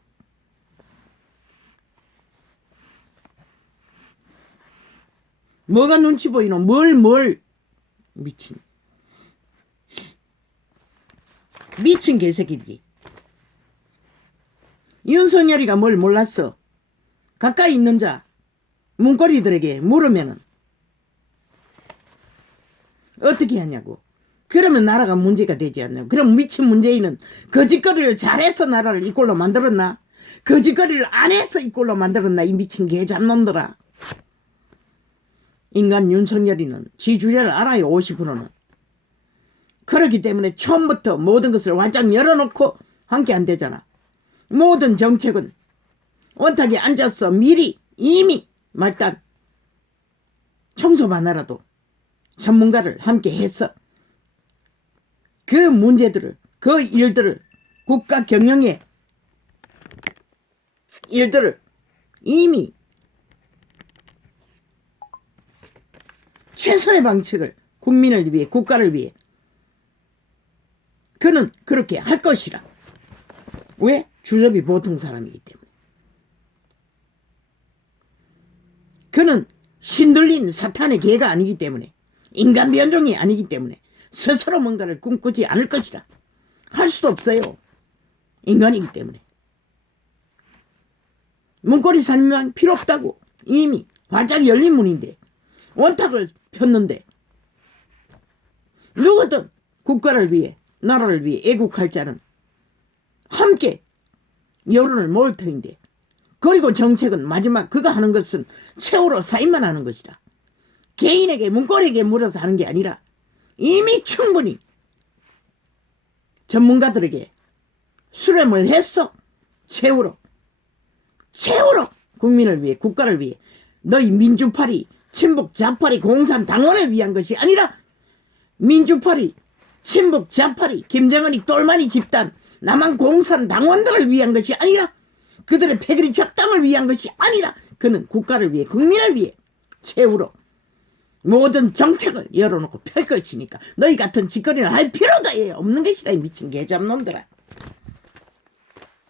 뭐가 눈치 보이노? 뭘 미친 개새끼들이. 윤석열이가 뭘 몰랐어. 가까이 있는 자 문고리들에게 물으면은 어떻게 하냐고. 그러면 나라가 문제가 되지 않냐고. 그럼 미친 문재인은 거짓거리를 잘해서 나라를 이 꼴로 만들었나? 거짓거리를 안 해서 이 꼴로 만들었나 이 미친 개잡놈들아. 인간 윤석열이는 지주례를 알아요. 50%는. 그렇기 때문에 처음부터 모든 것을 활짝 열어놓고 함께 안 되잖아. 모든 정책은 원탁에 앉아서 미리 이미 말단 청소만 하라도 전문가를 함께 해서 그 문제들을 그 일들을 국가 경영의 일들을 이미 최선의 방책을 국민을 위해 국가를 위해 그는 그렇게 할 것이라. 왜? 주접이 보통 사람이기 때문에. 그는 신들린 사탄의 개가 아니기 때문에 인간 변종이 아니기 때문에 스스로 뭔가를 꿈꾸지 않을 것이라. 할 수도 없어요. 인간이기 때문에. 문고리 살면 필요 없다고 이미 활짝 열린 문인데 원탁을 폈는데 누구든 국가를 위해 나라를 위해 애국할 자는 함께 여론을 모을 터인데 그리고 정책은 마지막 그가 하는 것은 최후로 사인만 하는 것이다. 개인에게 문고리에게 물어서 하는 게 아니라 이미 충분히 전문가들에게 수렴을 했어. 최후로 국민을 위해 국가를 위해 너희 민주파리 친북 좌파리 공산당원을 위한 것이 아니라 민주파리 친북 좌파리 김정은이 똘마니 집단 남한 공산당원들을 위한 것이 아니라 그들의 패거리 적당을 위한 것이 아니라 그는 국가를 위해 국민을 위해 최후로 모든 정책을 열어놓고 펼 것이니까 너희 같은 짓거리를 할 필요도 없는 것이라. 이 미친 개잡놈들아.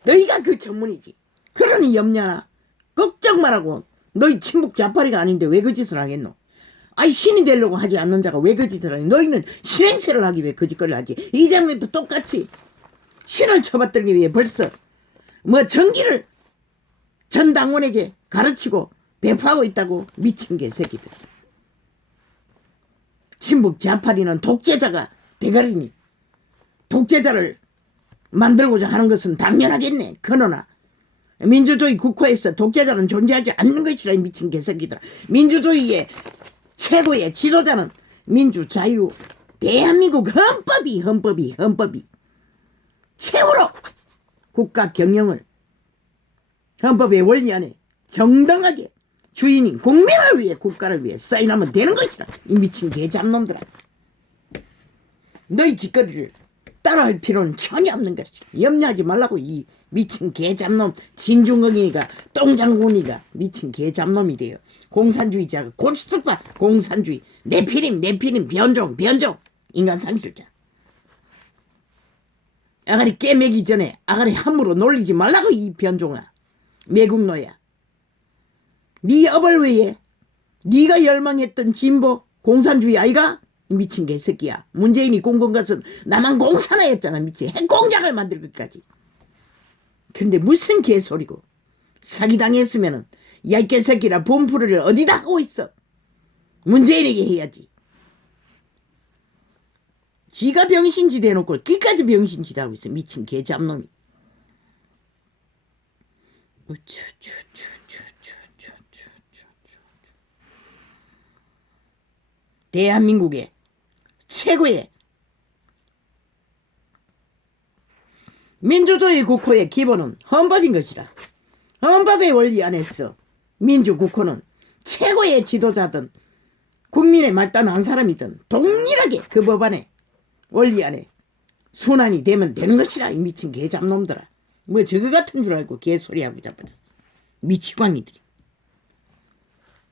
너희가 그 전문이지. 그러니 염려나 걱정 말라고. 너희 친북 좌파리가 아닌데 왜 그 짓을 하겠노? 아이 신이 되려고 하지 않는 자가 왜 그 짓을 하니? 너희는 신행세를 하기 위해 그 짓거리를 하지. 이 장면도 똑같이 신을 쳐받들기 위해 벌써 뭐 전기를 전 당원에게 가르치고 배포하고 있다고. 미친 개새끼들. 친북 좌파리는 독재자가 대가리니 독재자를 만들고자 하는 것은 당연하겠네. 그러나 민주주의 국가에서 독재자는 존재하지 않는 것이라. 미친 개새끼들. 민주주의의 최고의 지도자는 민주자유 대한민국 헌법이 최후로 국가 경영을 헌법의 원리 안에 정당하게 주인인 국민을 위해 국가를 위해 사인하면 되는 것이라. 이 미친 개잡놈들아. 너희 짓거리를 따라할 필요는 전혀 없는 것이라. 염려하지 말라고. 이 미친 개잡놈 진중엉이가 똥장군이가 미친 개잡놈이 돼요. 공산주의자가 골스파 공산주의 내피림 변종 인간 상실자. 아가리 깨매기 전에 아가리 함부로 놀리지 말라고. 이 변종아 매국노야. 네 업을 위해 네가 열망했던 진보 공산주의 아이가? 미친 개새끼야. 문재인이 꿈꾼 것은 남한 공산화였잖아. 미친 핵공장을 만들 것까지. 근데 무슨 개소리고. 사기당했으면은 야 이 개새끼라 분풀이를 어디다 하고 있어. 문재인에게 해야지. 지가 병신짓 해놓고 기까지 병신짓 하고 있어. 미친 개잡놈이. 대한민국의 최고의 민주주의 국호의 기본은 헌법인 것이라. 헌법의 원리 안에서 민주국호는 최고의 지도자든 국민의 말단한 사람이든 동일하게 그 법안의 원리 안에 순환이 되면 되는 것이라. 이 미친 개잡놈들아. 뭐 저거 같은 줄 알고 개소리하고 자빠졌어. 미치광이들이.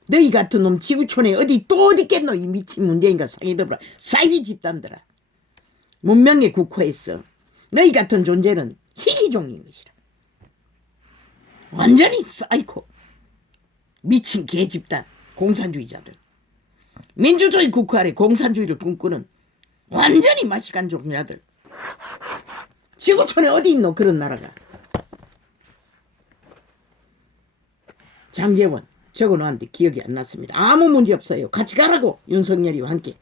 너희 같은 놈 지구촌에 어디 또 어디 있겠노. 이 미친 문재인과 상의더불어 사기 집단들아. 문명의 국호에서 너희 같은 존재는 희귀종인 것이라. 완전히 사이코 미친 개집단 공산주의자들. 민주주의 국호 아래 공산주의를 꿈꾸는 완전히 마시간 종자들. 지구촌에 어디 있노 그런 나라가. 장제원 적어놓았는데 기억이 안 났습니다. 아무 문제 없어요. 같이 가라고. 윤석열이와 함께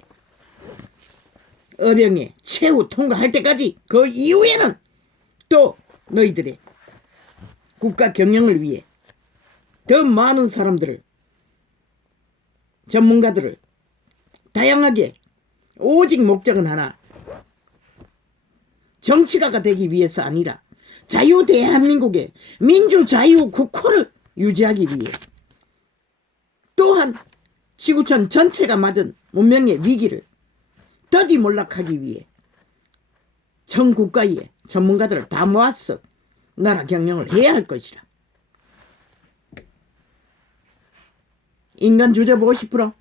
어병에 최후 통과할 때까지. 그 이후에는 또 너희들의 국가 경영을 위해 더 많은 사람들을, 전문가들을 다양하게, 오직 목적은 하나, 정치가가 되기 위해서 아니라 자유 대한민국의 민주자유 국호를 유지하기 위해, 또한 지구촌 전체가 맞은 문명의 위기를 더디몰락하기 위해 전 국가의 전문가들을 다 모아서 나라 경영을 해야 할 것이라. 인간 주제 50%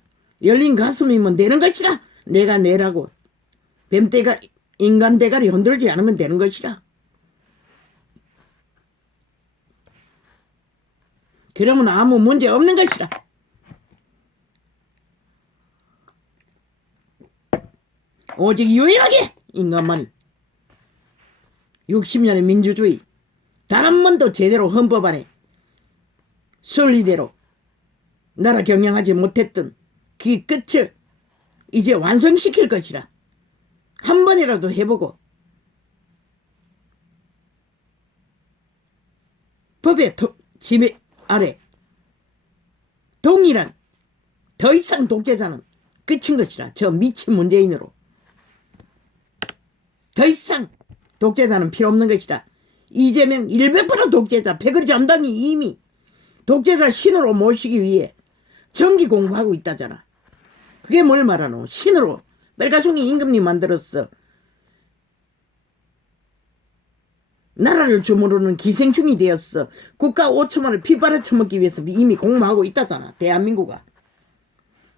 열린 가슴이면 되는 것이라. 내가 내라고 뱀대가 인간 대가리 흔들지 않으면 되는 것이라. 그러면 아무 문제 없는 것이라. 오직 유일하게 인간만이 60년의 민주주의 단 한 번도 제대로 헌법 안에 순리대로 나라 경영하지 못했던 그 끝을 이제 완성시킬 것이라. 한 번이라도 해보고 법의 지배 아래 동일한 더 이상 독재자는 끝인 것이라. 저 미친 문재인으로 더 이상 독재자는 필요 없는 것이라. 이재명 100% 독재자, 패거리 전당이 이미 독재자 신으로 모시기 위해 정기 공부하고 있다잖아. 그게 뭘 말하노? 신으로 빨가송이 임금님 만들었어. 나라를 주무르는 기생충이 되었어. 국가 5천만을 피 빨아쳐먹기 위해서 이미 공부하고 있다잖아. 대한민국아.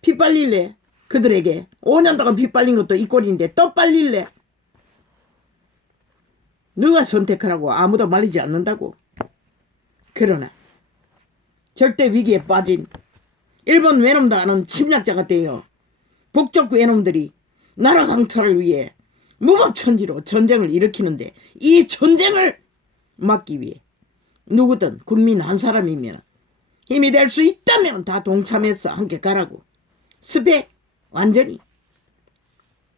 피 빨릴래? 그들에게 5년 동안 피 빨린 것도 이 꼴인데 또 빨릴래? 누가 선택하라고? 아무도 말리지 않는다고. 그러나 절대 위기에 빠진 일본 외놈도 아는 침략자가 되어 북쪽 외놈들이 나라 강탈을 위해 무법천지로 전쟁을 일으키는데, 이 전쟁을 막기 위해 누구든 국민 한 사람이면 힘이 될 수 있다면 다 동참해서 함께 가라고. 스펙 완전히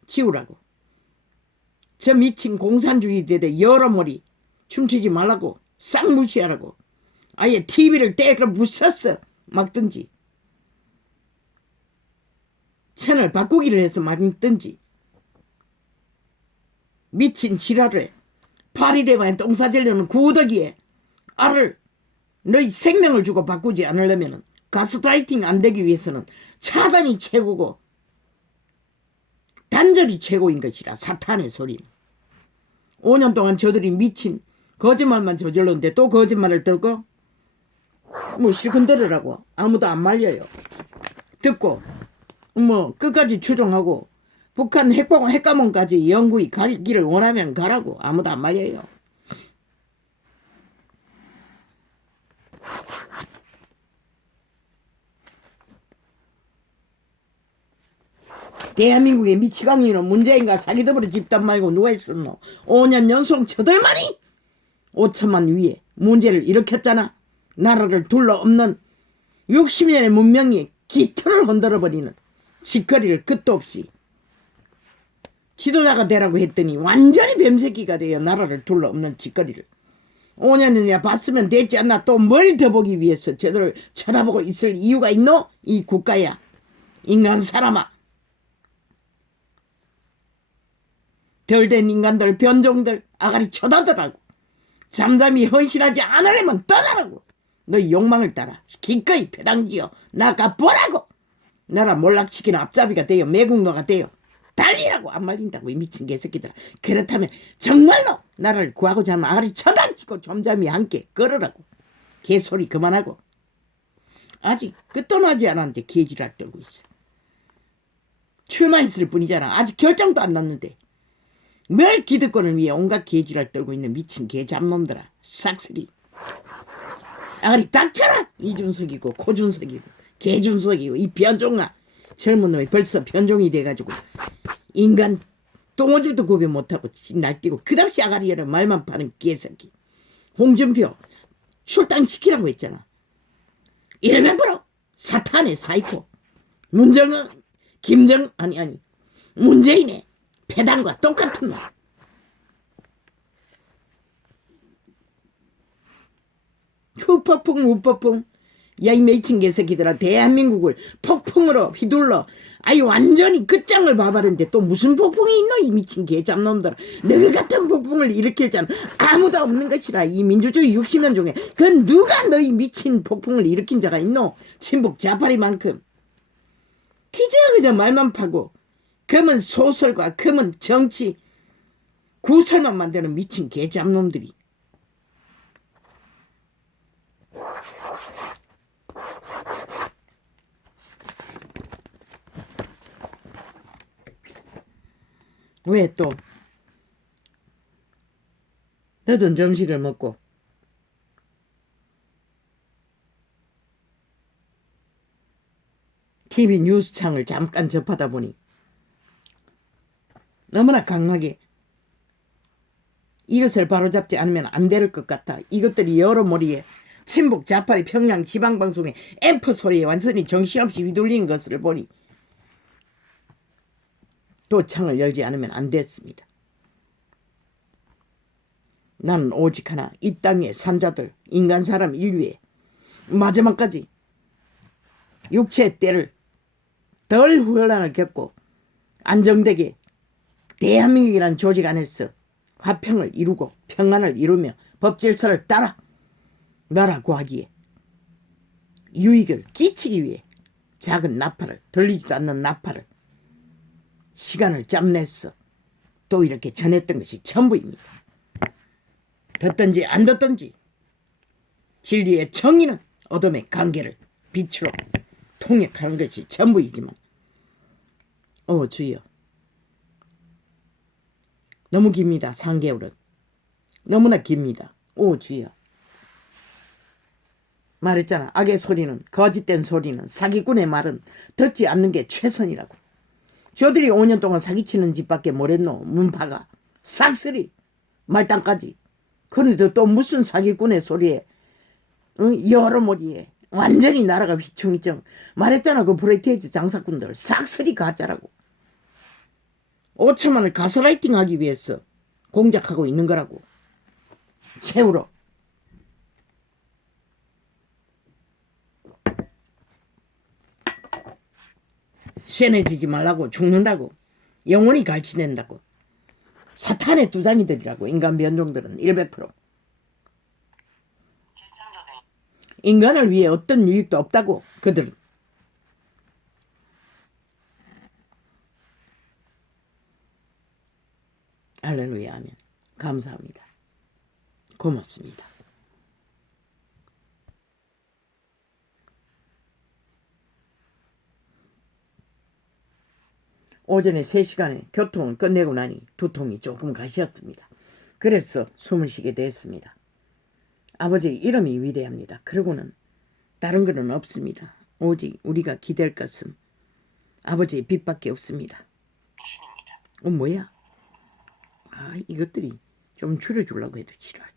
지우라고. 저 미친 공산주의들의 여러머리 춤추지 말라고. 싹 무시하라고. 아예 TV를 때려 부숴서 막든지 채널 바꾸기를 해서 막든지. 미친 지랄을 파리대방에 똥 싸지려는 구더기에 알을 너희 생명을 주고 바꾸지 않으려면 가스라이팅 안 되기 위해서는 차단이 최고고 단절이 최고인 것이라. 사탄의 소리는 5년 동안 저들이 미친 거짓말만 저질렀는데 또 거짓말을 듣고 뭐 실컷 들으라고. 아무도 안 말려요. 듣고 뭐 끝까지 추종하고 북한 핵보고 핵가문까지 영구히 가기를 원하면 가라고. 아무도 안 말려요. 대한민국의 미치광이는 문재인과 사기더불어 집단 말고 누가 있었노? 5년 연속 저들만이 5천만 위에 문제를 일으켰잖아. 나라를 둘러엎는 60년의 문명이 기틀을 흔들어버리는 짓거리를 끝도 없이 지도자가 되라고 했더니 완전히 뱀새끼가 되어 나라를 둘러엎는 짓거리를 5년이나 봤으면 됐지 않나. 또 뭘 더 보기 위해서 저들을 쳐다보고 있을 이유가 있노? 이 국가야. 인간 사람아. 덜된 인간들, 변종들 아가리 쳐다더라고. 잠잠히 헌신하지 않으려면 떠나라고. 너희 욕망을 따라 기꺼이 배당지어 나가보라고. 나라 몰락시키는 앞잡이가 되어 매국노가 되어 달리라고. 안 말린다고 이 미친 개새끼들아. 그렇다면 정말로 나라를 구하고자 하면 아가리 쳐다치고 잠잠히 함께 걸으라고. 개소리 그만하고. 아직 끝도 나지 않았는데 개지랄 떨고 있어. 출마했을 뿐이잖아. 아직 결정도 안 났는데 뭘 기득권을 위해 온갖 개지랄 떨고 있는 미친 개잡놈들아. 싹쓸이 아가리 닥쳐라. 이준석이고 고준석이고 개준석이고 이 변종아. 젊은 놈이 벌써 변종이 돼가지고 인간 똥오줌도 구별 못하고 날뛰고 끝없이 아가리 여러 말만 파는 개새끼. 홍준표 출당시키라고 했잖아. 100% 사탄의 사이코. 문정은 문재인의 패당과 똑같은 말. 후폭풍 우폭풍. 야 이 미친 개새끼들아, 대한민국을 폭풍으로 휘둘러 아이 완전히 끝장을 봐버렸는데 또 무슨 폭풍이 있노 이 미친 개잡놈들아. 너희 같은 폭풍을 일으킬 자는 아무도 없는 것이라. 이 민주주의 60년 중에 그 누가 너희 미친 폭풍을 일으킨 자가 있노. 친북 자파리만큼. 그저 말만 파고 검은 소설과 검은 정치 구설만 만드는 미친 개잡놈들이. 왜 또 늦은 점심을 먹고 TV 뉴스창을 잠깐 접하다 보니 너무나 강하게 이것을 바로잡지 않으면 안 될 것 같아. 이것들이 여러모리에 친북 자파리 평양 지방방송의 앰프 소리에 완전히 정신없이 휘둘리는 것을 보니 또 창을 열지 않으면 안 됐습니다. 나는 오직 하나, 이 땅의 산자들, 인간 사람 인류의 마지막까지 육체의 때를 덜 후회란을 겪고 안정되게 대한민국이라는 조직 안에서 화평을 이루고 평안을 이루며 법질서를 따라 나라 구하기에 유익을 끼치기 위해 작은 나팔을, 들리지도 않는 나팔을 시간을 짬냈어 또 이렇게 전했던 것이 전부입니다. 듣든지 안 듣든지 진리의 정의는 어둠의 관계를 빛으로 통역하는 것이 전부이지만 주여, 너무 깁니다. 3개월은 너무나 깁니다. 주여, 말했잖아. 악의 소리는, 거짓된 소리는, 사기꾼의 말은 듣지 않는 게 최선이라고. 저들이 5년 동안 사기치는 집밖에 뭐랬노. 문파가 싹쓸이 말단까지. 그런데 또 무슨 사기꾼의 소리에 여러모리에 완전히 나라가 휘청휘청. 말했잖아. 그 브레이트에이즈 장사꾼들 싹쓸이 가짜라고. 5천만을 가스라이팅 하기 위해서 공작하고 있는 거라고. 최후로 쇠뇌지지 말라고. 죽는다고. 영원히 갈취된다고. 사탄의 두장이들이라고. 인간 변종들은 100%. 인간을 위해 어떤 유익도 없다고. 그들은. 할렐루야 하면 감사합니다. 고맙습니다. 오전에 3시간에 교통을 끝내고 나니 두통이 조금 가시었습니다. 그래서 숨을 쉬게 됐습니다. 아버지의 이름이 위대합니다. 그러고는 다른 것은 없습니다. 오직 우리가 기댈 것은 아버지의 빛밖에 없습니다. 뭐야? 이것들이 좀 줄여주려고 해도 지랄.